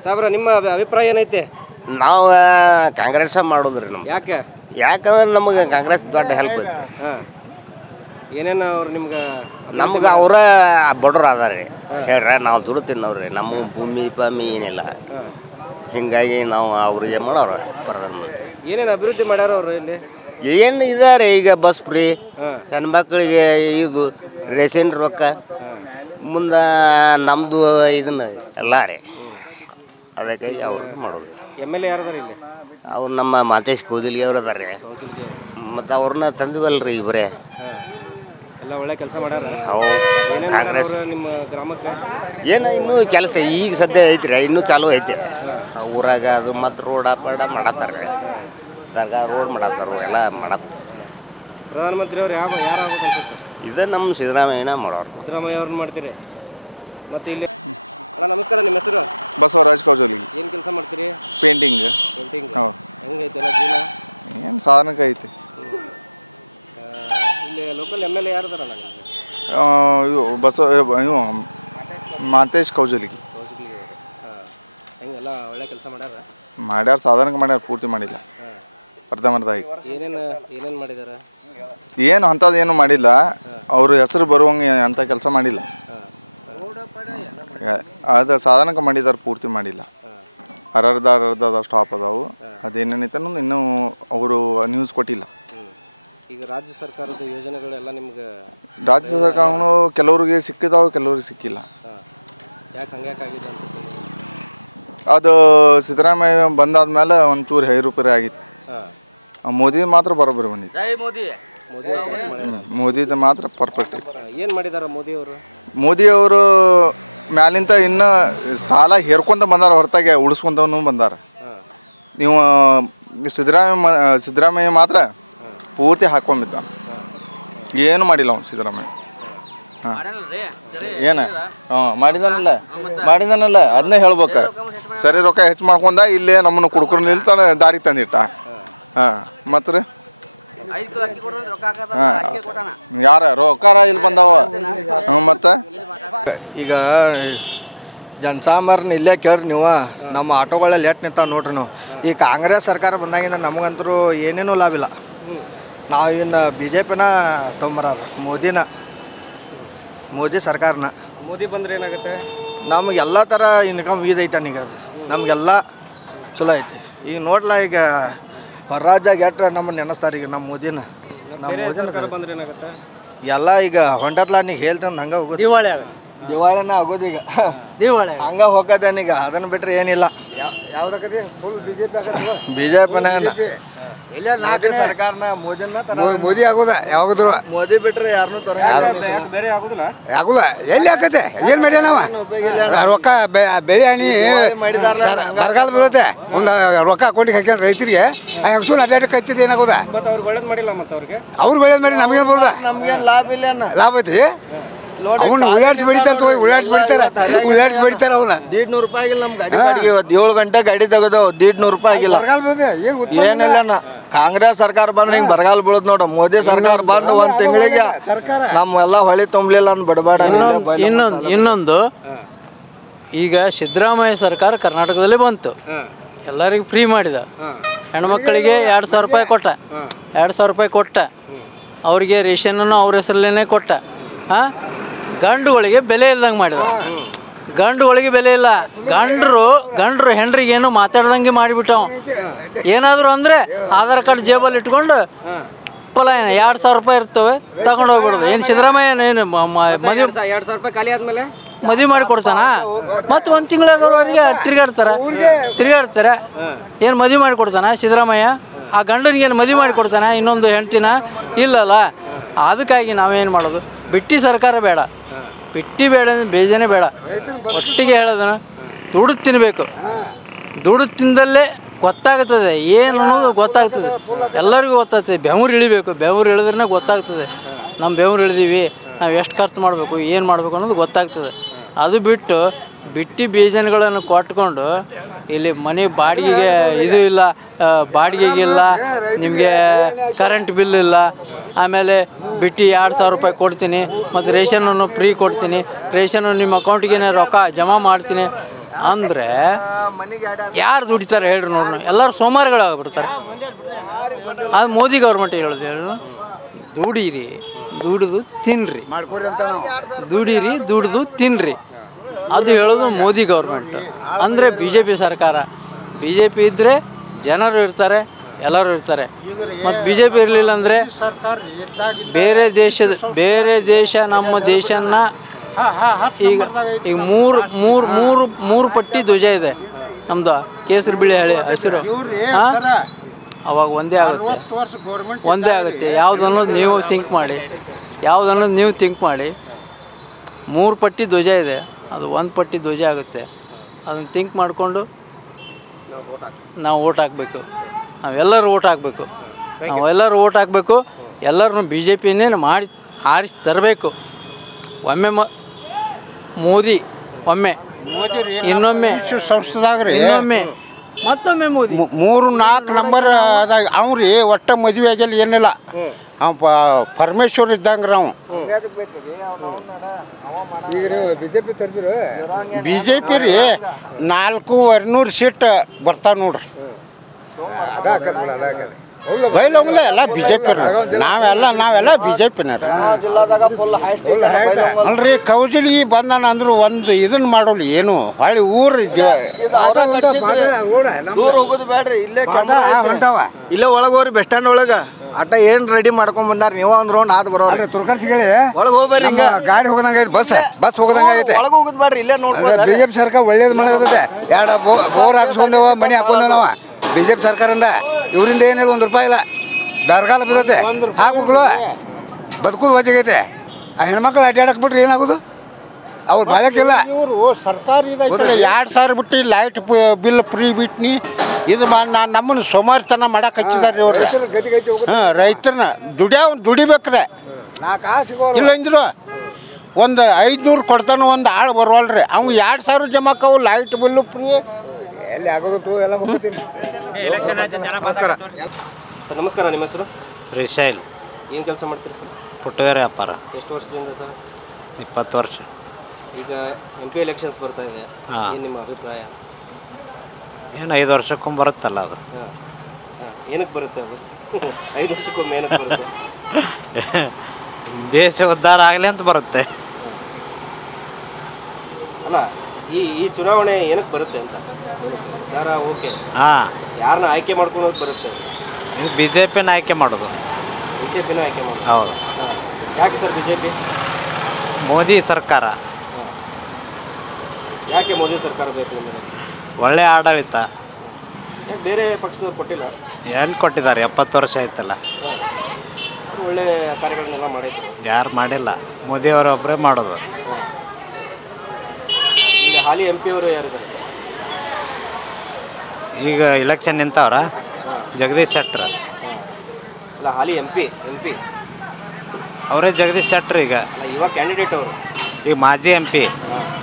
ಸಾಬ್ರ, ನಿಮ್ಮ ಅಭಿಪ್ರಾಯ ಏನೈತೆ? ನಾವು ಕಾಂಗ್ರೆಸ್ ಮಾಡೋದ್ರಿ. ನಮ್ಗೆ ಯಾಕಂದ್ರೆ ನಮಗೆ ಕಾಂಗ್ರೆಸ್ ದೊಡ್ಡ ಹೆಲ್ಪ್ ಐತಿ. ಹಾಂ. ಏನೇನು ಅವ್ರು ನಿಮ್ಗೆ? ನಮ್ಗೆ ಅವರ ಬಡವ್ರು ಅದಾರೆ ಹೇಳ್ರಿ. ನಾವು ದುಡ್ಡು ತಿನ್ನೋರಿ, ನಮ್ಮ ಭೂಮಿ ಏನಿಲ್ಲ. ಹಿಂಗಾಗಿ ನಾವು ಅವ್ರಿಗೆ ಮಾಡೋರು ಪ್ರಧಾನಮಂತ್ರಿ. ಏನೇನು ಅಭಿವೃದ್ಧಿ ಮಾಡ್ಯಾರ ಅವರು ಇಲ್ಲಿ? ಏನು ಇದಾರೆ ಈಗ ಬಸ್ ಫ್ರೀ, ಹೆಣ್ಮಕ್ಳಿಗೆ ಇದು ರೇಷನ್ ರೊಕ್ಕ, ಮುಂದೆ ನಮ್ಮದು ಇದನ್ನ ಎಲ್ಲ ರೀ. ಅದಕ್ಕಾಗಿ ಅವ್ರು ಮಾಡೋದು. MLA ಯಾರದಾರ ಇಲ್ಲಿ? ಅವ್ರು ನಮ್ಮ ಮಾಂತೇಶ್ ಕೌಜಲ್ಗಿ ಅವ್ರು ಅದಾರೆ. ಮತ್ತು ಅವ್ರನ್ನ ತಂದಿವಲ್ರಿ ಇಬ್ಬರೇ. ಎಲ್ಲ ಒಳ್ಳೆ ಕೆಲಸ ಮಾಡ್ಯಾರ. ಕಾಂಗ್ರೆಸ್ ನಿಮ್ಮ ಗ್ರಾಮಕ್ಕೆ ಏನು ಇನ್ನೂ ಕೆಲಸ ಈಗ ಸದ್ಯ ಐತ್ರಿ, ಇನ್ನೂ ಚಾಲೂ ಐತೆ ಊರಾಗ. ಅದು ಮತ್ತು ರೋಡ ಪಾಡ ಮಾಡತ್ತಾರೆ, ದರ್ಗಾ ರೋಡ್ ಮಾಡತ್ತಾರ, ಎಲ್ಲ ಮಾಡತ್ತಾರೆ. ಪ್ರಧಾನಮಂತ್ರಿ ಅವ್ರು ಯಾರು ಆಗ್ಬೇಕು ಅನ್ಸುತ್ತೆ? ಇದು ನಮ್ಮ ಸಿದ್ದರಾಮಯ್ಯನ ಮಾಡೋರು. ಸಿದ್ದರಾಮಯ್ಯ ಅವ್ರನ್ನ ಮಾಡ್ತೀರಿ? ಮತ್ತು ಇಲ್ಲಿ ಅಣ್ಣ ನಮಸ್ಕಾರ, ನಿಮ್ಮ ಹೆಸರು? ಬಸವರಾಜ್ ಕೌಜಲ್ಗಿ. ಏನು ಕೆಲಸ ಮಾಡ್ತೀರಿ? ಪೇಂಟಿಂಗ್. ಹೌದು. ಹೆಂಗೈತೆಲ್ಲ ಜೀವನ? ಏನು ಸಾಧನಕ್ಕೆ ಐತಿ. ಇಲ್ಲಿ ಲೋಕಲ್ MLA ಯಾರದಾರ ಅಣ್ಣ ನಿಮಗೆ? ಇವು ಮಾಂತೇಶ್ ಕೌಜಲ್ಗಿ. ಹಾಂ. ಹೆಂಗೆಲ್ಲ ಒಳ್ಳೆ ಕೆಲಸ ಮಾಡ್ಯಾರ? ಮಾಡ್ಯಾರ ಸಾಧನಕ್ಕೆ ಮಾಡ್ಯಾರ, ಪೂರ್ತಿ ಮಾಡಿಲ್ಲ, ಅರ್ಧಂಬರ್ಧ ಆಗಿ. ಏನೇನು ಮಾಡಿದಾರೆ? ಏನು ಅಂಥದ್ದು ಏನು ಮಾಡಿಲ್ಲ, ಅವ್ರ ಹೆಸರು ಬರುವಂಗೆ ಅಂಥ ಕೆಲಸ ಮಾಡಿಲ್ಲ. ಅದು ಸಾಧನಕ್ಕೆ ಮಾಡಿದಾರೆ, ಪೂರ್ತಿ ಮಾಡಿಲ್ಲ. ಅರ್ಧ ಸ್ಟಾಪ್ ಅದಾವು. ಅದೇನೇನೈತೆ ಅನ್ನೋದು ಇನ್ನೂ ಅವರು ನ್ಯೂಸ್ ಕೊಟ್ಟಿಲ್ಲ. ಈಗ ರಾಜ್ಯ ಸರ್ಕಾರದ ಯೋಜನೆಗಳೆಲ್ಲ ನಿಮ್ಗೆ ರಾಜ್ಯ ಸರ್ಕಾರನು ಕೆಲವ್ರಿಗೆ ಸಿಕ್ಕಿದಾವೆ, ಕೆಲವ್ರಿಗೆ ಸಿಕ್ಕಿಲ್ಲ. ಯಾಕೆ ಹಂಗ್ಯಾಕಾಗಿದೆ ಅನ್ಸುತ್ತೆ? ಅದು ಸಿದ್ದರಾಮಯ್ಯ ಬಂದಾದ್ಮೇಲೆ ಒಂಚೂರು ಹೈರೂಪರಿ ಆಗಿತ್ತು. ಮೋದಿ ಮಾತ್ರ ಬರೋಬ್ಬರಿ ಬಂದಿತ್ತು. ಮೋದಿದು ಮಾತ್ರ ಪರ್ಫೆಕ್ಟ್ ಇತ್ತು. ಏನು ಮಾಡಿದಾರ ಮೋದಿಯವರು? ಮೋದಿಯವರು ಮ್ಯಾಲಿಂದ ಇನ್ನೂ ಸಾಲ ಹೇರ್ಕೊಂತ ಬಂದಾರ, ಹೊರತಾಗೆ ಉಳಿಸ್ಕೊಂತವನು ಬಂದಾರ. ನೀವು ಸಿದ್ದರಾಮಯ್ಯ ಮಾತ್ರ ಪೂರ್ತಿ ಹಾಕ್ಕೊಂಬಿದ್ದ, ಏನು ಮಾಡಿಲ್ಲ ಅವ್ನು ಸಿದ್ದರಾಮಯ್ಯ. ಹಾಂ ಏನು ಮಾಡಿದಾನಲ್ಲ ಅದನ್ನೇ ಹೇಳ್ಬೇಕು. ಸರಿ ರೊಕ್ಕ ಹೆಚ್ಚು ಮಾಡ್ಕೊಂಡ, ಇಲ್ಲೇ ನಮ್ಮನ್ನು ಕುಡ್ಕೊಂಡು ನಿಲ್ತಾನೆ ದಾರಿ ತಂದಿಟ್ಟ. ಹಾಂ ಮತ್ತು ರೀ ಯಾರ ರೊಕ್ಕಾರ ಇಲ್ಲಿ ಬಂದಾವ. ಮತ್ತು ಈಗ ಜನಸಾಮಾನ್ಯರನ್ನ ಇಲ್ಲೇ ಕೇಳ್ರಿ ನೀವು, ನಮ್ಮ ಆಟೋಗಳಲ್ಲಿ ಎಟ್ ನಿಂತಾವ ನೋಡ್ರಿ ನೀವು. ಈ ಕಾಂಗ್ರೆಸ್ ಸರ್ಕಾರ ಬಂದಾಗಿಂದ ನಮಗಂತರೂ ಏನೇನೂ ಲಾಭ ಇಲ್ಲ. ನಾವು ಇನ್ನು BJPನ ತೊಂಬರ ಮೋದಿ ಸರ್ಕಾರನ. ಮೋದಿ ಬಂದ್ರೆ ಏನಾಗುತ್ತೆ? ನಮಗೆಲ್ಲ ಥರ ಇನ್ಕಮ್ ಇದೈತೆ ಈಗ, ನಮಗೆಲ್ಲ ಚಲೋ ಐತಿ. ಈಗ ನೋಡ್ಲಾ, ಈಗ ಹೊರ ರಾಜ್ಯಾಗ ಎಟ್ರ ನಮ್ಮನ್ನು ನೆನೆಸ್ತಾರೆ ಈಗ ನಮ್ಮ ಮೋದಿನ. ಬಂದ್ರೆ ಏನಾಗುತ್ತೆ? ಎಲ್ಲ ಈಗ ಹೊಂಟತ್ಲ ನೀಗ ಹೇಳ್ತಾನೆ ಹಂಗೆ ಹೋಗೋದು. ದಿವಾಳಿನ ಆಗೋದು ಈಗ, ಹಂಗೆ ಹೋಗೋದೇನೀಗ. ಅದನ್ನು ಬಿಟ್ಟರೆ ಏನಿಲ್ಲ. BJPನ ಸರ್ಕಾರನ ಮೋದಿ ಆಗೋದ ಯಾವಾಗದ್ರು. ಮೋದಿ ಬಿಟ್ರೆ ಯಾರನ್ನೂ ಆಗುಲ್ಲ. ಎಲ್ಲಿ ಹಾಕತ್ತೆ? ಏನು ಮಾಡ್ಯಾನವ? ರೊಕ್ಕ ಬೆಳೆ ಹಣಿ ಬರಗಾಲ ಬರುತ್ತೆ, ಒಂದು ರೊಕ್ಕ ಅಕೌಂಟಿಗೆ ಹಾಕ್ಯಾನ ರೈತರಿಗೆ. ಹೆಂಗಸೂರು ಅಡ್ಡಾಡಕ್ಕೆ ಹಚ್ಚಿದ್ದು ಏನಾಗೋದ? ಅವ್ರಿಗೆ ಒಳ್ಳೇದು ಮಾಡಿ ನಮಗೇನು ಬರೋದ? ನಮ್ಗೇನು ಲಾಭ ಇಲ್ಲ. ಲಾಭ ಐತಿ. ಅವನ್ನ ಉಳ್ಳಾಡ್ಸಿ ಬೆಳಿತಾರೆ, ಉಳ್ಳಾಡ್ಸಿ ಬೆಳಿತಾರೆ ಅವನ್ನ. 150 ರೂಪಾಯಿ ಆಗಿಲ್ಲ ನಮ್ಮ ಗಾಡಿ ಬಾಡಿಗೆ. ಇವತ್ತು 7 ಗಂಟೆ ಗಾಡಿ ತೆಗೆದು 150 ರೂಪಾಯಿ ಆಗಿಲ್ಲ. ಏನಿಲ್ಲ, ಕಾಂಗ್ರೆಸ್ ಸರ್ಕಾರ ಬಂದ್ರೆ ಹಿಂಗೆ ಬರಗಾಲ ಬೀಳೋದು ನೋಡು. ಮೋದಿ ಸರ್ಕಾರ ಬಂದು 1 ತಿಂಗಳಿಗೆ ನಮ್ಮೆಲ್ಲ ಹೊಳಿ ತುಂಬಲಿಲ್ಲ ಅಂದ್ ಬಿಡಬೇಡ. ಇನ್ನೊಂದು ಈಗ ಸಿದ್ದರಾಮಯ್ಯ ಸರ್ಕಾರ ಕರ್ನಾಟಕದಲ್ಲಿ ಬಂತು, ಎಲ್ಲರಿಗೂ ಫ್ರೀ ಮಾಡಿದ. ಹೆಣ್ಮಕ್ಳಿಗೆ 2000 ರೂಪಾಯಿ ಕೊಟ್ಟ, 2000 ರೂಪಾಯಿ ಕೊಟ್ಟ. ಅವ್ರಿಗೆ ರೇಷನನ್ನು ಅವ್ರ ಹೆಸರಲ್ಲೇ ಕೊಟ್ಟ. ಹಾಂ, ಗಂಡುಗಳಿಗೆ ಬೆಲೆ ಇಲ್ದಂಗೆ ಮಾಡಿದ. ಗಂಡುಗಳಿಗೆ ಬೆಲೆ ಇಲ್ಲ. ಗಂಡರು ಹೆಂಡ್ರಿಗೇನು ಮಾತಾಡ್ದಂಗೆ ಮಾಡಿಬಿಟ್ಟವು. ಏನಾದರೂ ಅಂದರೆ ಆಧಾರ್ ಕಾರ್ಡ್ ಜೇಬಲ್ಲಿ ಇಟ್ಕೊಂಡು ಪಲಾಯನ 2000 ರೂಪಾಯಿ ಇರ್ತವೆ, ತಗೊಂಡು ಹೋಗ್ಬಿಡೋದು. ಏನು ಸಿದ್ದರಾಮಯ್ಯ ಏನು ಮದುವೆ 2000 ರೂಪಾಯಿ ಖಾಲಿ ಆದ್ಮೇಲೆ ಮದುವೆ ಮಾಡಿ ಕೊಡ್ತಾನ? ಮತ್ತು 1 ತಿಂಗಳವರೆಗೆ ತಿರುಗಾಡ್ತಾರೆ. ಏನು ಮದುವೆ ಮಾಡಿ ಕೊಡ್ತಾನ ಸಿದ್ದರಾಮಯ್ಯ? ಆ ಗಂಡನಿಗೇನು ಮದುವೆ ಮಾಡಿ ಕೊಡ್ತಾನೆ ಇನ್ನೊಂದು ಹೆಂಡ್ತಿನ? ಇಲ್ಲಲ್ಲ. ಅದಕ್ಕಾಗಿ ನಾವೇನು ಮಾಡೋದು? ಬಿಟ್ಟಿ ಸರ್ಕಾರ ಬೇಡ, ಬಿಟ್ಟಿ ಬೇಡ, ಬೇಜನೇ ಬೇಡ. ಒಟ್ಟಿಗೆ ಹೇಳೋದನ್ನು ದುಡ್ಡು ತಿನ್ನಬೇಕು. ದುಡ್ಡು ತಿಂದಲ್ಲೇ ಗೊತ್ತಾಗ್ತದೆ ಏನು ಅನ್ನೋದು ಗೊತ್ತಾಗ್ತದೆ, ಎಲ್ಲರಿಗೂ ಗೊತ್ತಾಗ್ತದೆ. ಬೆವರು ಇಳಿಬೇಕು, ಬೆವರು ಇಳಿದ್ರೆ ಗೊತ್ತಾಗ್ತದೆ ನಮ್ಮ ಬೆವರು ಇಳಿದೀವಿ, ನಾವು ಎಷ್ಟು ಖರ್ಚು ಮಾಡಬೇಕು, ಏನು ಮಾಡಬೇಕು ಅನ್ನೋದು ಗೊತ್ತಾಗ್ತದೆ. ಅದು ಬಿಟ್ಟು ಬಿಟ್ಟಿ ಬೀಜನಗಳನ್ನು ಕೊಟ್ಕೊಂಡು ಇಲ್ಲಿ ಮನೆ ಬಾಡಿಗೆಗೆ ಇದು ಇಲ್ಲ, ಬಾಡಿಗೆಗಿಲ್ಲ, ನಿಮಗೆ ಕರೆಂಟ್ ಬಿಲ್ ಇಲ್ಲ, ಆಮೇಲೆ ಬಿಟ್ಟು 2000 ರೂಪಾಯಿ ಕೊಡ್ತೀನಿ, ಮತ್ತು ರೇಷನನ್ನು ಫ್ರೀ ಕೊಡ್ತೀನಿ, ರೇಷನ್ನು ನಿಮ್ಮ ಅಕೌಂಟಿಗೆ ರೊಕ್ಕ ಜಮಾ ಮಾಡ್ತೀನಿ ಅಂದರೆ ಯಾರು ದುಡಿತಾರೆ ಹೇಳ್ರಿ ನೋಡೋಣ? ಎಲ್ಲರೂ ಸೋಮಾರಿಗಳಾಗ್ಬಿಡ್ತಾರೆ. ಅದು ಮೋದಿ ಗೌರ್ಮೆಂಟ್ ಹೇಳೋದು ಹೇಳು, ದುಡೀರಿ, ದುಡಿದು ತಿನ್ನಿರಿ, ದುಡಿದು ತಿನ್ನಿರಿ. ಅದು ಹೇಳೋದು ಮೋದಿ ಗೌರ್ಮೆಂಟ್. ಅಂದರೆ BJP ಸರ್ಕಾರ. BJP ಇದ್ದರೆ ಜನರು ಇರ್ತಾರೆ, ಎಲ್ಲರೂ ಇರ್ತಾರೆ. ಮತ್ತು BJP ಇರಲಿಲ್ಲ ಅಂದರೆ ಬೇರೆ ದೇಶ ನಮ್ಮ ದೇಶನ ಈಗ ಮೂರು ಪಟ್ಟಿ ಧ್ವಜ ಇದೆ ನಮ್ಮದು, ಕೇಸರಿ ಬಿಳಿ ಹಸಿರು. ಅವಾಗ ಒಂದೇ ಆಗುತ್ತೆ. ಯಾವುದನ್ನೋದು ನೀವು ಥಿಂಕ್ ಮಾಡಿ, 3 ಪಟ್ಟಿ ಧ್ವಜ ಇದೆ, ಅದು 1 ಪಟ್ಟಿ ಧ್ವಜ ಆಗುತ್ತೆ. ಅದನ್ನು ಥಿಂಕ್ ಮಾಡಿಕೊಂಡು ನಾವು ಓಟ್ ಹಾಕಬೇಕು. ನಾವೆಲ್ಲರೂ ಓಟ್ ಹಾಕಬೇಕು. ಎಲ್ಲರೂ BJPನೇ ಮಾಡಿ ಆರಿಸಿ ತರಬೇಕು. ಒಮ್ಮೆ ಮೋದಿ, ಇನ್ನೊಮ್ಮೆ ಮತ್ತೊಮ್ಮೆ ಮೋದಿ. 3-4 ನಂಬರ್ ಅದಾಗ ಅವ್ರಿ ಒಟ್ಟ ಮದುವೆ ಆಗಿಲ್ಲ ಏನಿಲ್ಲ. ಪರಮೇಶ್ವರ್ ಇದ್ದಂಗೆ ನಾವು ಬಿ ಜೆ ಪಿ ರೀ 400 ಸೀಟ್ ಬರ್ತಾವ ನೋಡ್ರಿ ಬೈಲೊಂಗ್ಲೆ ಎಲ್ಲ ಬಿ ಜೆ ಪಿ ನಾವೆಲ್ಲ ಬಿ ಜೆ ಪಿನ ಅಲ್ರಿ ಕೌಜಲಿ ಬಂದಾನ ಅಂದ್ರು ಒಂದು ಇದನ್ನ ಮಾಡೋಲ್ಲ ಏನು ಹೊಳ್ಳಿ ಊರು ದೂರ ಹೋಗೋದು ಬೇಡ್ರಿ ಇಲ್ಲೇ ಒಳಗೆ ಹೋಗ್ರಿ ಬಸ್ ಸ್ಟ್ಯಾಂಡ್ ಒಳಗೆ ಆಟ ಏನು ರೆಡಿ ಮಾಡ್ಕೊಂಡ್ ಬಂದಾರ ನೀವು ಒಂದು ರೌಂಡ್ ಆದ್ ಬರೋರಿ ತುರ್ಕರ್ಸಿಗಳಿ ಒಳಗೆ ಹೋಗ್ಬೇರಿ ಗಾಡಿ ಹೋಗದಂಗ ಬಸ್ ಹೋಗದಂಗ ಐತೆ ಒಳಗೆ ಹೋಗೋದು ಬೇಡ್ರಿ ಇಲ್ಲೇ ನೋಡ್ಬೋದು ಬಿಜೆಪಿ ಸರ್ಕಾರ ಒಳ್ಳೇದು ಮಾಡೋದೈತೆ ಎರಡು ಬೋರ್ ಹಾಕಿಸ್ಕೊಂಡೇವ ಮನೆ ಹಾಕೊಂಡೇವ ನಾವು ಬಿಜೆಪಿ ಸರ್ಕಾರದಿಂದ ಇವರಿಂದ ಏನಿಲ್ಲ ₹1 ಇಲ್ಲ ಬರಗಾಲ ಬಿದ್ದೈತೆ ಹಾಕ್ಬೇಕಲ್ಲ ಬದುಕೋದು ವಜಗೈತೆ ಆ ಹೆಣ್ಮಕ್ಳು ಅಡ್ಡಾಡಕ್ ಬಿಟ್ರೆ ಏನಾಗೋದು ಅವ್ರು ಬಾಳಕ್ಕಿಲ್ಲ ಇವರು ಸರ್ಕಾರ 2,000 ಬಿಟ್ಟು ಲೈಟ್ ಬಿಲ್ ಫ್ರೀ ಬಿಟ್ನಿ ಇದು ನಮ್ಮನ್ನು ಸೋಮಾರಿತನ ಮಾಡಕ್ಕೆ ಹಚ್ಚಿದಾರೆ ಇವ್ರು ರೈತರನ್ನ ದುಡಿಬೇಕ್ರೆ ಇಲ್ಲ ಅಂದ್ರು ಒಂದು 500 ಕೊಡ್ತಾನೆ ಒಂದು ಆಳು ಬರವಲ್ರಿ ಅವ್ನು 2,000 ಜಮಾಕವು ಲೈಟ್ ಬಿಲ್ಲು ಫ್ರೀ ಎಲ್ಲಿ ಆಗೋದು ಎಲ್ಲ ಹೋಗ್ತೀನಿ ನಮಸ್ಕಾರ ಸರ್. ನಮಸ್ಕಾರ, ನಿಮ್ಮ ಹೆಸರು? ಶ್ರೀಶೈಲ್. ಏನು ಕೆಲಸ ಮಾಡ್ತೀರಿ ಸರ್? ಫುಟ್ವೇರ್ ವ್ಯಾಪಾರ. ಎಷ್ಟು ವರ್ಷದಿಂದ ಸರ್? 20 ವರ್ಷ. ಈಗ MP ಎಲೆಕ್ಷನ್ಸ್ ಬರ್ತಾ ಇದೆ, ಏನು ನಿಮ್ಮ ಅಭಿಪ್ರಾಯ? ಏನು 5 ವರ್ಷಕ್ಕೊಮ್ಮೆ ಬರುತ್ತಲ್ಲ ಅದು. ಏನಕ್ಕೆ ಬರುತ್ತೆ ಅದು? 5 ವರ್ಷಕ್ಕೊಮ್ಮೆ ಏನಕ್ಕೆ ಬರುತ್ತೆ? ದೇಶ ಉದ್ಧಾರ ಆಗಲಿ ಅಂತ ಬರುತ್ತೆ. ಅಲ್ಲ, ಈ ಚುನಾವಣೆ ಏನಕ್ಕೆ ಬರುತ್ತೆ ಅಂತ ಉದ್ಧಾರ ಓಕೆ, ಯಾರನ್ನ ಆಯ್ಕೆ ಮಾಡ್ಕೊಳೋದು ಬರುತ್ತೆ? BJP ಆಯ್ಕೆ ಮಾಡೋದು. BJP ಆಯ್ಕೆ ಮಾಡೋದು. ಹೌದು. ಯಾಕೆ ಸರ್ BJP? ಮೋದಿ ಸರ್ಕಾರ. ಯಾಕೆ ಮೋದಿ ಸರ್ಕಾರ ಬೇಕು ನಿಮಗೆ? ಒಳ್ಳೆ ಆಡಳಿತ. ಯಾಕೆ ಬೇರೆ ಪಕ್ಷದವ್ರು ಕೊಟ್ಟಿಲ್ಲ? ಎಲ್ಲಿ ಕೊಟ್ಟಿದ್ದಾರೆ? 70 ವರ್ಷ ಆಯ್ತಲ್ಲ. ಒಳ್ಳೆ ಕಾರ್ಯಗಳನ್ನೆಲ್ಲ ಮಾಡಿದ್ರು. ಯಾರು ಮಾಡಿಲ್ಲ, ಮೋದಿಯವರು ಒಬ್ಬರೇ ಮಾಡೋದು. ಈಗ ಹಾಲಿ MP ಅವರು ಯಾರಿದ್ದಾರೆ? ಈಗ ಇಲೆಕ್ಷನ್ ನಿಂತವ್ರ ಜಗದೀಶ್ ಶೆಟ್ಟರ್. ಅಲ್ಲ, ಹಾಲಿ MP ಅವರೇ ಜಗದೀಶ್ ಶೆಟ್ಟರ್. ಈಗ ಇವಾಗ ಕ್ಯಾಂಡಿಡೇಟ್ ಅವರು ಈಗ ಮಾಜಿ MP,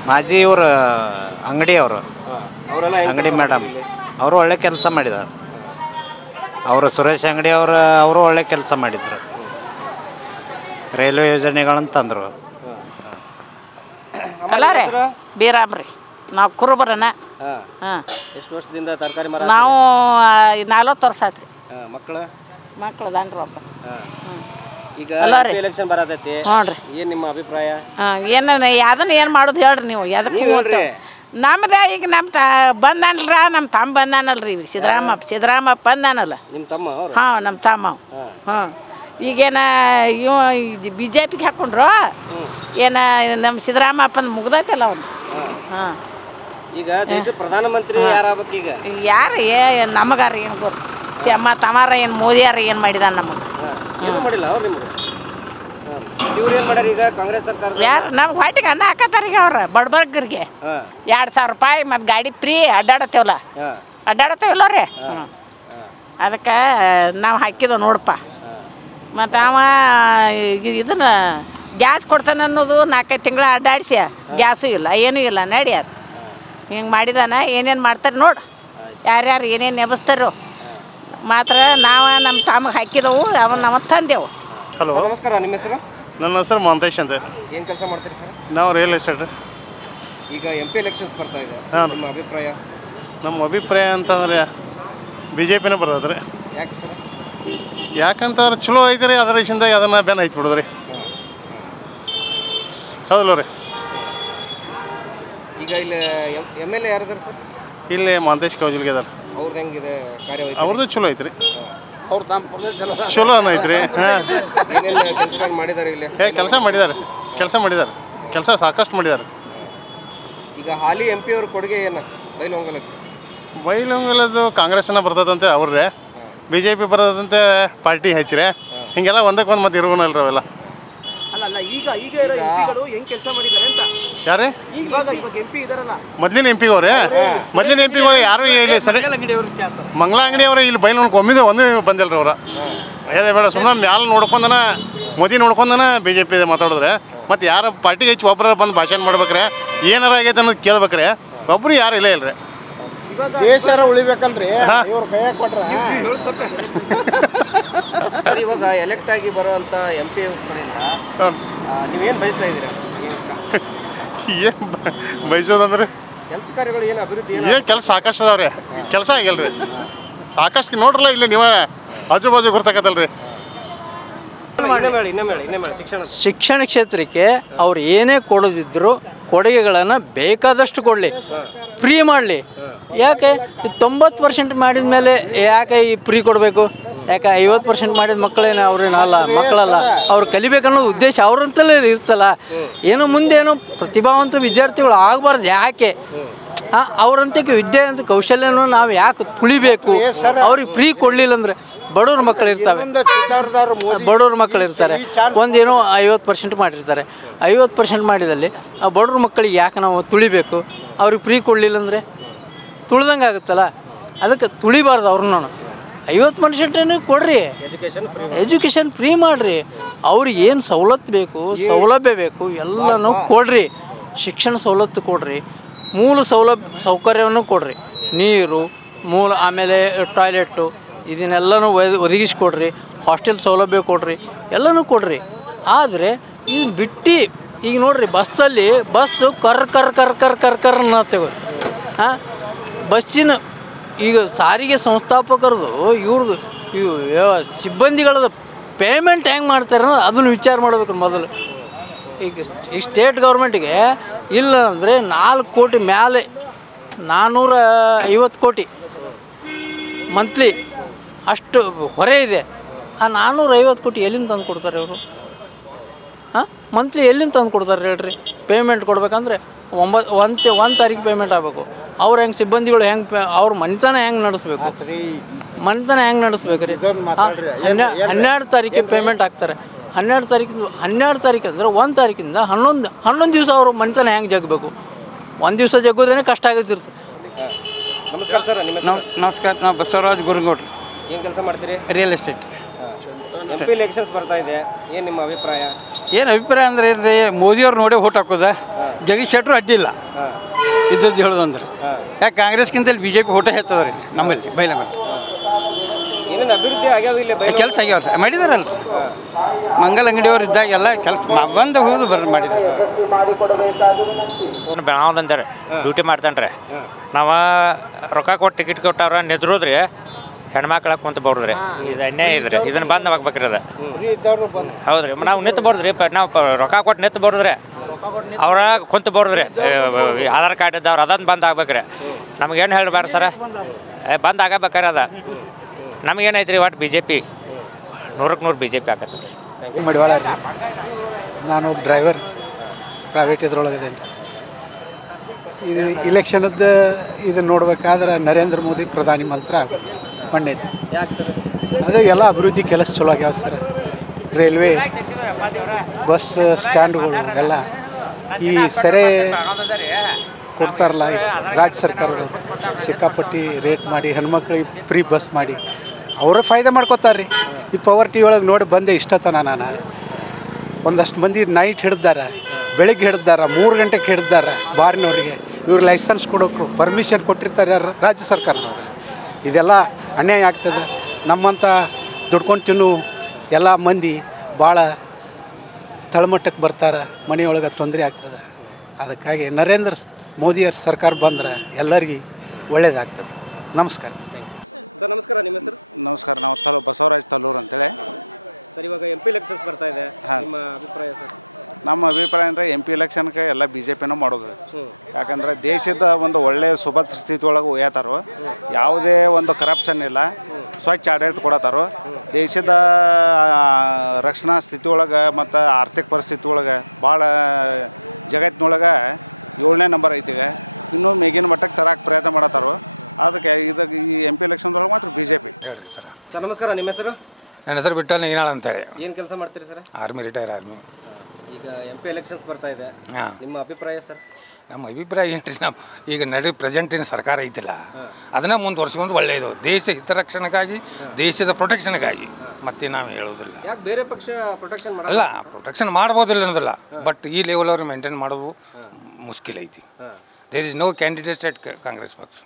ಮಾಜಿ ಇವರು ಅಂಗಡಿ ಅವರು, ಅಂಗಡಿ ಮೇಡಮ್ ಅವರು ಒಳ್ಳೆ ಕೆಲಸ ಮಾಡಿದ್ದಾರೆ. ಅವರು ಸುರೇಶ್ ಅಂಗಡಿ ಅವರು ಒಳ್ಳೆ ಕೆಲಸ ಮಾಡಿದ್ರು. ರೈಲ್ವೆ ಯೋಜನೆಗಳಂತ ತಂದರು. ಅಲ್ಲ ರೀ ಬೀರಾಮ್ರಿ, ನಾವು ಕುರುಬರನ. ಎಷ್ಟು ವರ್ಷದಿಂದ ತರಕಾರಿ ಮರ? ನಾವು 40 ವರ್ಷ ಆಯ್ತು ರೀ. ಮಕ್ಕಳು ದಾನ್ರಿ ಒಬ್ಬ. ಈಗ ಎಲೆಕ್ಷನ್ ಬರತೈತಿ, ಏನು ನಿಮ್ಮ ಅಭಿಪ್ರಾಯ? ಏನು ಮಾಡೋದು ಹೇಳ್ರಿ ನೀವು? ನಮ್ದು ಈಗ ನಮ್ಮ ಬಂದಾನಲ್ರ, ನಮ್ಮ ತಮ್ಮ ಬಂದಾನಲ್ರಿ. ಈಗ ಸಿದ್ದರಾಮಪ್ಪ ಬಂದಾನಲ್ಲ ನಿಮ್ಮ ತಮ್ಮ? ಹಾಂ, ನಮ್ಮ ತಮ್ಮ. ಹಾಂ, ಈಗೇನ ಇವ BJP ಹಾಕೊಂಡ್ರು ಏನ ನಮ್ಮ ಸಿದ್ದರಾಮಪ್ಪನ ಮುಗ್ದೈತಲ್ಲ ಅವನು. ಹಾಂ, ಈಗ ದೇಶದ ಪ್ರಧಾನಮಂತ್ರಿ ಯಾರಾಗಬೇಕು ಈಗ? ಯಾರು ನಮಗಾರ ಏನು ಗೊತ್ತು? ತಮಾರ ಏನು ಮೋದಿಯಾರ ಏನು ಮಾಡಿದಾನ ನಮಗೆ? ಏನು ಮಾಡಿಲ್ಲ ಅವ್ರು ನಿಮಗೆ. ಇವ್ರು ಏನು ಮಾಡ್ಯಾರ ಈಗ ಕಾಂಗ್ರೆಸ್ ಸರ್ಕಾರ? ಯಾರು ನಮ್ಗೆ ಹೊಟ್ಟಿಗೆ ಅನ್ನ ಹಾಕತ್ತಾರ ಈಗ ಅವ್ರು ಬಡಬಗ್ಗರಿಗೆ. 2,000 ರೂಪಾಯಿ ಮತ್ತು ಗಾಡಿ ಫ್ರೀ ಅಡ್ಡಾಡತ್ತೇವಲ್ಲ, ಅಡ್ಡಾಡತ್ತೇವಲ್ಲ ರೀ. ಅದಕ್ಕೆ ನಾವು ಹಾಕಿದ ನೋಡಪ್ಪ. ಮತ್ತು ಅವ ಇದನ್ನ ಗ್ಯಾಸ್ ಕೊಡ್ತಾನೆ ಅನ್ನೋದು 4-5 ತಿಂಗಳ ಅಡ್ಡಾಡಿಸಿ ಗ್ಯಾಸು ಇಲ್ಲ, ಏನೂ ಇಲ್ಲ. ನಡಿ ಅದು ಹಿಂಗೆ ಮಾಡಿದಾನ. ಏನೇನು ಮಾಡ್ತಾರೆ ನೋಡು, ಯಾರ್ಯಾರು ಏನೇನು ನೆಬಸ್ತಾರೋ. ಮಾತ್ರ ನಾವು ನಮ್ಮ ತಮಗೆ ಹಾಕಿದವು, ನಾವು ತಂದೆವು. ಹಲೋ, ನಮಸ್ಕಾರ. ನಿಮ್ಮ ಹೆಸರು? ನನ್ನ ಹೆಸರು ಮಂತೇಶ್ ಅಂತ. ಏನು ಕೆಲಸ ಮಾಡ್ತೀರಿ ಸರ್? ನಾವು ರಿಯಲ್ ಎಸ್ಟೇಟ್. ಈಗ MP ಎಲೆಕ್ಷನ್ಸ್ ಬರ್ತಾ ಇದೆ, ನಿಮ್ಮ ಅಭಿಪ್ರಾಯ? ನಮ್ಮ ಅಭಿಪ್ರಾಯ ಅಂತಂದ್ರೆ BJP ಬರ್ತದ್ರಿ. ಯಾಕೆ ಸರ್? ಯಾಕಂತಂದ್ರೆ ಚಲೋ ಐತೆ ರೀ, ಅದರ ವಿಷಯದಿಂದ ಅದನ್ನು ಬೆನ್ನ ಹಚ್ಚಿ ಬಿಡೋದ್ರಿ. ಹೌದಲ್ಲ ರೀ. ಈಗ ಇಲ್ಲಿ MLA ಯಾರಿದಾರೆ ಸರ್? ಇಲ್ಲಿ ಮಂತೇಶ್ ಕೌಜಲ್ಗೆ ಅದಾರ. ಅವ್ರದ್ದು ಹೆಂಗಿದೆ ಕಾರ್ಯವೈಖರಿ? ಅವ್ರದ್ದು ಚಲೋ ಐತ್ರಿ, ಚಲೋ ಐತ್ರಿ. ಹಾಂ, ಕೆಲಸ ಮಾಡಿದ್ದಾರೆ ಇಲ್ಲಿ. ಕೆಲಸ ಮಾಡಿದ್ದಾರೆ, ಕೆಲಸ ಸಾಕಷ್ಟು ಮಾಡಿದ್ದಾರೆ. ಈಗ ಹಾಲಿ MP ಅವ್ರ ಕೊಡುಗೆ ಏನು ಬೈಲಹೊಂಗಲಕ್ಕೆ? ಬೈಲಹೊಂಗಲದ್ದು ಕಾಂಗ್ರೆಸ್ನ ಬರ್ತದಂತೆ ಅವ್ರೆ, BJP ಬರ್ತದಂತೆ ಪಾರ್ಟಿ ಹಚ್ಚಿರೆ. ಹಿಂಗೆಲ್ಲ ಒಂದಕ್ಕೆ ಒಂದು ಮತ್ತೆ ಇರುವನಲ್ರಿ ಅವೆಲ್ಲ. ಅಲ್ಲ, ಈಗ MPಗಳು ಹೆಂಗೆ ಕೆಲಸ ಮಾಡಿದ್ದಾರೆ ಅಂತ. ಯಾರೇ ಇವಾಗ MP ಇದಾರಲ್ಲ, ಮೊದಲಿನ MP ಅವ್ರೆ, ಮೊದಲಿನ MPಗಳು ಯಾರು ಇಲ್ಲಿ ಸರಿ ಮಂಗಲ ಅಂಗಡಿ ಅವ್ರೆ ಇಲ್ಲಿ ಬೈಲಹೊಂಗಲಕ್ಕೆ ಒಂದೇ ಬಂದಿಲ್ರಿ ಅವ್ರ. ಅದೇ ಬೇಡ, ಸುಮ್ಮನೆ ಮ್ಯಾಲ ನೋಡ್ಕೊಂಡನ ಮೋದಿ ನೋಡ್ಕೊಂಡನ BJP ಮಾತಾಡಿದ್ರೆ, ಮತ್ತು ಯಾರು ಪಾರ್ಟಿಗೆ ಹೆಚ್ಚು ಒಬ್ಬರ ಬಂದು ಭಾಷಣ ಮಾಡ್ಬೇಕ್ರೆ, ಏನಾರ ಆಗೈತೆ ಅನ್ನೋದು ಕೇಳ್ಬೇಕ್ರೆ, ಒಬ್ರು ಯಾರು ಇಲ್ಲೇ ಇಲ್ರಿ. ದೇಶ ಉಳಿಬೇಕಲ್ರಿ, ಇವ್ರ ಕೈಯಾಗ ಕೊಟ್ರ ಸರ್ ಇವಾಗ ಎಲೆಕ್ಟ್ ಆಗಿ ಬರುವಂತ ಎಂ ಪಿ ಕಡೆಯಿಂದ ನೀವೇನು ಬಯಸ್ತಾ ಇದ್ದೀರಾ? ಏನು ಬಯಸೋದಂದ್ರೆ ಕೆಲಸ ಕಾರ್ಯಗಳು ಏನು ಅಭಿವೃದ್ಧಿ ಏನು ಕೆಲಸ ಸಾಕಷ್ಟು ಅದಾವ್ರಿ, ಕೆಲಸ ಆಗಿಲ್ರಿ ಸಾಕಷ್ಟು ನೋಡ್ರಲ್ಲ ಇಲ್ಲಿ ನೀವು ಆಜು ಬಾಜು ಗುರ್ತಕತ್ತಲ್ರಿ. ಶಿಕ್ಷಣ ಕ್ಷೇತ್ರಕ್ಕೆ ಅವ್ರು ಏನೇ ಕೊಡೋದಿದ್ರು ಕೊಡುಗೆಗಳನ್ನು ಬೇಕಾದಷ್ಟು ಕೊಡಲಿ, ಫ್ರೀ ಮಾಡಲಿ. ಯಾಕೆ 90% ಮಾಡಿದ ಮೇಲೆ ಯಾಕೆ ಈ ಫ್ರೀ ಕೊಡಬೇಕು? ಯಾಕೆ 50% ಮಾಡಿದ ಮಕ್ಕಳೇನು ಅವ್ರೇನು ಅಲ್ಲ, ಮಕ್ಕಳಲ್ಲ, ಅವ್ರು ಕಲಿಬೇಕನ್ನೋದು ಉದ್ದೇಶ ಅವ್ರಂತಲೇ ಇರ್ತಲ್ಲ. ಏನೋ ಮುಂದೇನೋ ಪ್ರತಿಭಾವಂತ ವಿದ್ಯಾರ್ಥಿಗಳು ಆಗಬಾರ್ದು. ಯಾಕೆ ಅವ್ರಂತಕ್ಕೆ ವಿದ್ಯೆ ಅಂತ ಕೌಶಲ್ಯನೂ ನಾವು ಯಾಕೆ ತುಳಿಬೇಕು? ಅವ್ರಿಗೆ ಫ್ರೀ ಕೊಡಲಿಲ್ಲ ಅಂದರೆ ಬಡವ್ರ ಮಕ್ಕಳು ಇರ್ತವೆ, ಬಡವ್ರ ಮಕ್ಕಳು ಇರ್ತಾರೆ. ಒಂದೇನೋ 50% ಮಾಡಿರ್ತಾರೆ. 50% ಮಾಡಿದಲ್ಲಿ ಆ ಬಡವ್ರ ಮಕ್ಕಳಿಗೆ ಯಾಕೆ ನಾವು ತುಳಿಬೇಕು? ಅವ್ರಿಗೆ ಫ್ರೀ ಕೊಡಲಿಲ್ಲ ಅಂದರೆ ತುಳ್ದಂಗೆ ಆಗುತ್ತಲ್ಲ. ಅದಕ್ಕೆ ತುಳಿಬಾರ್ದು ಅವ್ರನ್ನ. 50% ಕೊಡ್ರಿ, ಎಜುಕೇಷನ್ ಫ್ರೀ ಮಾಡಿರಿ. ಅವ್ರಿಗೆ ಏನು ಸವಲತ್ತು ಬೇಕು, ಸೌಲಭ್ಯ ಬೇಕು ಎಲ್ಲನೂ ಕೊಡ್ರಿ. ಶಿಕ್ಷಣ ಸವಲತ್ತು ಕೊಡ್ರಿ, ಮೂಲ ಸೌಕರ್ಯವನ್ನು ಕೊಡ್ರಿ, ನೀರು ಮೂಲ, ಆಮೇಲೆ ಟಾಯ್ಲೆಟು ಇದನ್ನೆಲ್ಲನೂ ಒದಗಿಸ್ಕೊಡ್ರಿ, ಹಾಸ್ಟೆಲ್ ಸೌಲಭ್ಯ ಕೊಡ್ರಿ, ಎಲ್ಲನೂ ಕೊಡ್ರಿ. ಆದರೆ ಇದನ್ನು ಬಿಟ್ಟು ಈಗ ನೋಡ್ರಿ ಬಸ್ಸಲ್ಲಿ ಬಸ್ಸು ಕರ್ ಅನ್ನತ್ತೇವೆ. ಬಸ್ಸಿನ ಈಗ ಸಾರಿಗೆ ಸಂಸ್ಥಾಪಕರದು ಇವ್ರದ್ದು ಇವು ಸಿಬ್ಬಂದಿಗಳದ್ದು ಪೇಮೆಂಟ್ ಹೆಂಗೆ ಮಾಡ್ತಾರೆ ಅನ್ನೋದು ಅದನ್ನು ವಿಚಾರ ಮಾಡಬೇಕು ಮೊದಲು. ಈಗ ಸ್ಟೇಟ್ ಗೌರ್ಮೆಂಟಿಗೆ ಇಲ್ಲ ಅಂದರೆ 4 ಕೋಟಿ ಮೇಲೆ 450 ಕೋಟಿ ಮಂತ್ಲಿ ಅಷ್ಟು ಹೊರೆ ಇದೆ. ಆ 450 ಕೋಟಿ ಎಲ್ಲಿಂದ ತಂದು ಕೊಡ್ತಾರೆ ಅವರು? ಮಂತ್ಲಿ ಎಲ್ಲಿಂದ ತಂದು ಕೊಡ್ತಾರೆ ಹೇಳ್ರಿ? ಪೇಮೆಂಟ್ ಕೊಡ್ಬೇಕಂದ್ರೆ 1 ತಾರೀಕು ಪೇಮೆಂಟ್ ಆಗಬೇಕು. ಅವ್ರು ಹೆಂಗೆ ಸಿಬ್ಬಂದಿಗಳು ಹೆಂಗೆ ಅವ್ರ ಮನೆತನ ಹೆಂಗೆ ನಡೆಸ್ಬೇಕು? ಮನೆತನ ಹೆಂಗೆ ನಡೆಸ್ಬೇಕು ರೀ? 12 ತಾರೀಕಿಗೆ ಪೇಮೆಂಟ್ ಹಾಕ್ತಾರೆ. 12 ತಾರೀಕು ಅಂದರೆ 1 ತಾರೀಕಿಂದ 11 ದಿವಸ ಅವರು ಮನೆತನ ಹೆಂಗೆ ಜಗಬೇಕು? 1 ದಿವಸ ಜಗ್ಗೋದೇನೆ ಕಷ್ಟ ಆಗುತ್ತಿರುತ್ತೆ. ನಮಸ್ಕಾರ ಸರ್. ನಮಸ್ಕಾರ. ನಾವು ಬಸವರಾಜ್ ಗುರುಗೌಡ್ರು. ಏನು ಕೆಲಸ ಮಾಡ್ತೀರಿ? Real estate. MP ಎಲೆಕ್ಷನ್ಸ್ ಬರ್ತಾ ಇದೆ, ಏನು ನಿಮ್ಮ ಅಭಿಪ್ರಾಯ? ಏನು ಅಭಿಪ್ರಾಯ ಅಂದರೆ ಏನ್ರಿ, ಮೋದಿಯವ್ರು ನೋಡಿ ಓಟ್ ಹಾಕೋದ, ಜಗದೀಶ್ ಶೆಟ್ಟರು ಅಡ್ಡಿಲ್ಲ ಇದ್ದದ್ದು ಹೇಳೋದು ಅಂದ್ರೆ. ಯಾಕೆ ಕಾಂಗ್ರೆಸ್ಗಿಂತ BJP ಓಟ ಹೆಚ್ಚದವ್ರಿ ನಮ್ಮಲ್ಲಿ ಬೈಲಮಲ್ಲಿ. ಏನೇನು ಅಭಿವೃದ್ಧಿ ಆಗ್ಯಾವ ಇಲ್ಲಿ? ಕೆಲಸ ಆಗ್ಯಾವ್ರಿ, ಮಾಡಿದಾರಲ್ಲ. ಮಂಗಲ ಅಂಗಡಿಯವ್ರು ಇದ್ದಾಗೆಲ್ಲ ಕೆಲಸ ಬಂದು ಹೋಗೋದು ಮಾಡಿದ್ದಾರೆ. ಬೆಳಗಾವ್ದಂತಾರೆ ಡ್ಯೂಟಿ ಮಾಡ್ತಾನ್ರಿ. ನಾವು ರೊಕ್ಕ ಕೊಟ್ಟು ಟಿಕೆಟ್ ಕೊಟ್ಟವ್ರ ನೆದ್ರೋದ್ರಿ ಹೆಣ್ಮಕ್ಳ ಕುಂತ ಬೋರ್ದ್ರಿ. ಇದು ಅನ್ಯಾಯ ಇದ್ರಿ, ಇದನ್ನ ಬಂದ್ ಆಗ್ಬೇಕ್ರಿ. ಅದು ಹೌದ್ರಿ. ನಾವು ನಿಂತು ಬೋರ್ದ್ರಿ, ನಾವು ರೊಕ್ಕ ಕೊಟ್ಟು ನಿಂತು ಬೋರ್ದ್ರಿ, ಅವ್ರ ಕುಂತ ಬೋರ್ದ್ರಿ. ಆಧಾರ್ ಕಾರ್ಡ್ ಇದ್ದವ್ರು ಅದನ್ನು ಬಂದ್ ಆಗ್ಬೇಕ್ರಿ. ನಮಗೇನು ಹೇಳ್ಬಾರ್ದು ಸರ, ಬಂದ್ ಆಗಬೇಕಾರೆ ಅದ. ನಮಗೇನೈತ್ರಿ ಒಟ್ಟು BJP 100ಕ್ಕೆ 100 BJP ಆಗತ್ತೆ. ಮಡಿವಾಳ ರೀ, ನಾನು ಡ್ರೈವರ್ ಪ್ರೈವೇಟ್ ಇದ್ರೊಳಗಿದ್ದೇನೆ. ಇದು ಇಲೆಕ್ಷನದ್ದು ಇದನ್ನು ನೋಡ್ಬೇಕಾದ್ರೆ ನರೇಂದ್ರ ಮೋದಿ ಪ್ರಧಾನಿ ಮಂತ್ರ ಆಗಬೇಕು ಮಂಡೈತಿ. ಅದು ಎಲ್ಲ ಅಭಿವೃದ್ಧಿ ಕೆಲಸ ಚಲೋ ಆಗ್ಯಾವ ಸರ್. ರೈಲ್ವೆ, ಬಸ್ ಸ್ಟ್ಯಾಂಡ್ಗಳು ಎಲ್ಲ ಈ ಸೆರೆ ಕೊಡ್ತಾರಲ್ಲ ರಾಜ್ಯ ಸರ್ಕಾರದವರು, ಸಿಕ್ಕಾಪಟ್ಟಿ ರೇಟ್ ಮಾಡಿ ಹೆಣ್ಮಕ್ಳಿಗೆ ಫ್ರೀ ಬಸ್ ಮಾಡಿ ಅವರೇ ಫಾಯ್ದೆ ಮಾಡ್ಕೋತಾರೆ ರೀ. ಈ ಪವರ್ ಟಿ ಒಳಗೆ ನೋಡಿ ಬಂದೆ ಇಷ್ಟತನ ನಾನು. ಒಂದಷ್ಟು ಮಂದಿ ನೈಟ್ ಹಿಡ್ದಾರ, ಬೆಳಿಗ್ಗೆ ಹಿಡ್ದಾರ, 3 ಗಂಟೆಗೆ ಹಿಡ್ದಾರ ಬಾರಿನವ್ರಿಗೆ. ಇವ್ರು ಲೈಸೆನ್ಸ್ ಕೊಡೋಕೆ ಪರ್ಮಿಷನ್ ಕೊಟ್ಟಿರ್ತಾರೆ ಯಾರು? ರಾಜ್ಯ ಸರ್ಕಾರದವ್ರು. ಇದೆಲ್ಲ ಅನ್ಯಾಯ ಆಗ್ತದೆ. ನಮ್ಮಂಥ ದುಡ್ಕೊಂಡು ತಿನ್ನು ಎಲ್ಲ ಮಂದಿ ಭಾಳ ತಳಮಟ್ಟಕ್ಕೆ ಬರ್ತಾರೆ, ಮನೆಯೊಳಗೆ ತೊಂದರೆ ಆಗ್ತದೆ. ಅದಕ್ಕಾಗಿ ನರೇಂದ್ರ ಮೋದಿಯವ್ರ ಸರ್ಕಾರ ಬಂದ್ರೆ ಎಲ್ಲರಿಗೂ ಒಳ್ಳೇದಾಗ್ತದೆ. ನಮಸ್ಕಾರ ಸರ್. ನಮಸ್ಕಾರ. ನಿಮ್ಮ ಹೆಸರು? ನಮಸ್ಕಾರ. ನಾವು ಬಸವರಾಜ್ ತಲ್ಲೂರು ಅಂತೇಳಿ ಸರ್. ಇವಾಗ MP ಎಲೆಕ್ಷನ್ಸ್ ಬರ್ತಾ ಇದೆ, ನಿಮ್ಮ ಅಭಿಪ್ರಾಯ ಸರ್? ನಮ್ಮ ಅಭಿಪ್ರಾಯ ಅಂದರೆ MP ಎಲೆಕ್ಷನ್ಗೆ ಎಲ್ಲ BJPನೂ ಮಾಡೋದು. ಯಾಕಂದರೆ ದೇಶದ ಒಂದು ಒಳ್ಳೆಯ ಸುಭದ್ರ ಸ್ಥಿತಿ ಒಳಗೆ ಒಯ್ಯತಾರೋ, ಯಾವುದೇ ಒಂದು ಕರಪ್ಷನ್ ಇಲ್ಲ, ಸ್ವಚ್ಛ ಆಡಳಿತ ಕೊಡತಾರೋ, ದೇಶದ ರಕ್ಷಣಾ ಸ್ಥಿತಿ ಒಳಗೆ ಮತ್ತು ಆರ್ಥಿಕ ಪರಿಸ್ಥಿತಿ ಒಳಗೆ ಭಾಳ ಜಗತ್ತಿನೊಳಗೆ 7ನೇ ನಂಬರ್ ಐತಿಗ. ಇನ್ನೂ ಮೇಗಿನ ಮಟ್ಟಕ್ಕೆ ತರಕ್ಕೆ ಪ್ರಯತ್ನ ಮಾಡತ್ತಾರೋ. ಅದಕ್ಕೆ ಇದಕ್ಕೆ ಈ MP ಎಲೆಕ್ಷನ್ದೊಳಗೆ ಮಾತ್ರ BJP. ಹೇಳ್ರಿ ಸರ್. ಸರ್ ನಮಸ್ಕಾರ. ನಿಮ್ಮ ಹೆಸರು? ನನ್ನ ಹೆಸರು ಬಿಟ್ಟಲ್ ನೀನಾಳ್ ಅಂತಾರೆ. ಏನು ಕೆಲಸ ಮಾಡ್ತೀರಿ ಸರ್? Army, retire army. ಈಗ MP ಎಲೆಕ್ಷನ್ಸ್ ಬರ್ತಾ ಇದೆ, ನಿಮ್ಮ ಅಭಿಪ್ರಾಯ ಸರ್? ನಮ್ಮ ಅಭಿಪ್ರಾಯ ಏನ್ರಿ, ಈಗ ಪ್ರೆಸೆಂಟಿನ ಸರ್ಕಾರ ಐತಿಲ್ಲ, ಅದನ್ನ ಮುಂದುವರ್ಸ್ಕೊಂಡು ಒಳ್ಳೆಯದು. ದೇಶ ಹಿತರಕ್ಷಣೆಗಾಗಿ, ದೇಶದ ಪ್ರೊಟೆಕ್ಷನ್ಗಾಗಿ. ಮತ್ತೆ ನಾವು ಹೇಳೋದಿಲ್ಲ. ಯಾಕೆ ಬೇರೆ ಪಕ್ಷ ಪ್ರೊಟೆಕ್ಷನ್ ಮಾಡಲ್ಲ? ಅಲ್ಲ, ಪ್ರೊಟೆಕ್ಷನ್ ಮಾಡ್ಬೋದಿಲ್ಲ ಅನ್ನೋದಿಲ್ಲ, ಬಟ್ ಈ ಲೆವೆಲ್ ಅವ್ರು ಮೇಂಟೈನ್ ಮಾಡೋದು ಮುಷ್ಕಿಲ್ ಐತಿ. ದೇರ್ ಇಸ್ ನೋ ಕ್ಯಾಂಡಿಡೇಟ್ ಎಟ್ ಕಾಂಗ್ರೆಸ್ ಪಕ್ಷ.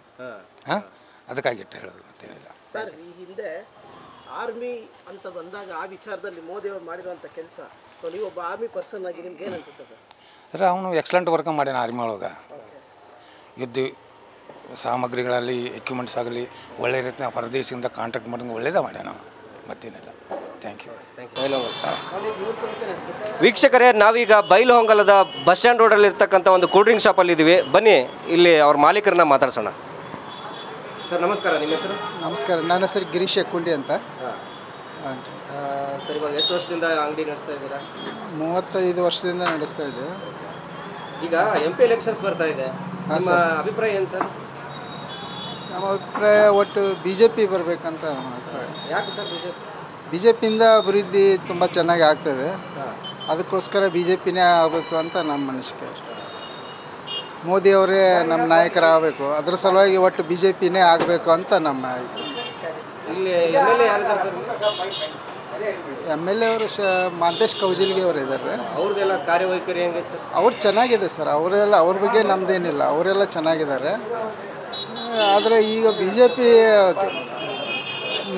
ಅದಕ್ಕಾಗಿ ಹೇಳೋದು ಮತ್ತೇನಿಲ್ಲ ಸರ್. ಈ ಹಿಂದೆ ಆರ್ಮಿ ಅಂತ ಬಂದಾಗ ಆ ವಿಚಾರದಲ್ಲಿ ಮೋದಿ ಅವರು ಮಾಡಿರುವಂಥ ಕೆಲಸ, ಸೊ ನೀವು ಒಬ್ಬ ಆರ್ಮಿ ಪರ್ಸನ್ ಆಗಿ ನಿಮ್ಗೆ ಏನು ಅನ್ಸುತ್ತೆ ಸರ್? ಸರ್ ಅವನು ಎಕ್ಸಲೆಂಟ್ ವರ್ಕ್ ಮಾಡ್ಯಾನ ಆರ್ಮಿ ಒಳಗೆ. ಯುದ್ಧ ಸಾಮಗ್ರಿಗಳಲ್ಲಿ ಎಕ್ವಿಪ್ಮೆಂಟ್ಸ್ ಆಗಲಿ ಒಳ್ಳೆ ರೀತಿಯ ಹೊರದೇಶದಿಂದ ಕಾಂಟ್ರಾಕ್ಟ್ ಮಾಡಿದಂಗೆ ಒಳ್ಳೇದೇ ಮಾಡ್ಯಾನ, ಮತ್ತೇನಿಲ್ಲ. Thank you. ವೀಕ್ಷಕರೇ, ನಾವೀಗ ಬೈಲಹೊಂಗಲದ ಬಸ್ ಸ್ಟ್ಯಾಂಡ್ ರೋಡಲ್ಲಿ ಇರ್ತಕ್ಕಂಥ ಒಂದು ಕೂಲ್ ಡ್ರಿಂಕ್ ಶಾಪಲ್ಲಿ ಇದ್ದೀವಿ. ಬನ್ನಿ ಇಲ್ಲಿ ಅವ್ರ ಮಾಲೀಕರನ್ನ ಮಾತಾಡ್ಸೋಣ. ಸರ್ ನಮಸ್ಕಾರ, ನಿಮ್ಮ ಹೆಸರು? ನಮಸ್ಕಾರ, ನನ್ನ ಹೆಸರು ಗಿರೀಶ್ ಎಕ್ಕುಂಡಿ ಅಂತ. ಸರ್ ಇವಾಗ ಎಷ್ಟು ವರ್ಷದಿಂದ ಅಂಗಡಿ ನಡೆಸ್ತಾ ಇದ್ದೀರಾ? 35 ವರ್ಷದಿಂದ ನಡೆಸ್ತಾ ಇದ್ದೇವೆ. ಈಗ MP ಎಲೆಕ್ಷನ್ಸ್ ಬರ್ತಾ ಇದೆ, ನಿಮ್ಮ ಅಭಿಪ್ರಾಯ ಏನು ಸರ್? ನಮ್ಮ ಅಭಿಪ್ರಾಯ ಒಟ್ಟು BJP ಬರಬೇಕಂತ ನಮ್ಮ ಅಭಿಪ್ರಾಯ. ಯಾಕೆ ಸರ್ BJPಯಿಂದ ಅಭಿವೃದ್ಧಿ ತುಂಬ ಚೆನ್ನಾಗಿ ಆಗ್ತದೆ, ಅದಕ್ಕೋಸ್ಕರ BJPನೇ ಆಗಬೇಕು ಅಂತ ನಮ್ಮ ಅನಿಸಿಕೆ. ಮೋದಿಯವರೇ ನಮ್ಮ ನಾಯಕರಾಗಬೇಕು, ಅದರ ಸಲುವಾಗಿ ಒಟ್ಟು BJPನೇ ಆಗಬೇಕು ಅಂತ ನಮ್ಮ ಅಭಿಪ್ರಾಯ. ಇಲ್ಲಿ MLA ಯಾರಿದ್ದಾರೆ ಸರ್? MLA ಅವರು ಮಾಂತೇಶ್ ಕೌಜಿಲ್ಗಿ ಅವರು ಇದ್ದಾರೆ. ಅವ್ರದ್ದೆಲ್ಲ ಕಾರ್ಯವೈಖರಿ ಹೆಂಗೆ ಸರ್? ಅವ್ರು ಚೆನ್ನಾಗಿದೆ ಸರ್, ಅವರೆಲ್ಲ ಅವ್ರ ಬಗ್ಗೆ ನಮ್ಮದೇನಿಲ್ಲ, ಅವರೆಲ್ಲ ಚೆನ್ನಾಗಿದ್ದಾರೆ. ಆದರೆ ಈಗ BJP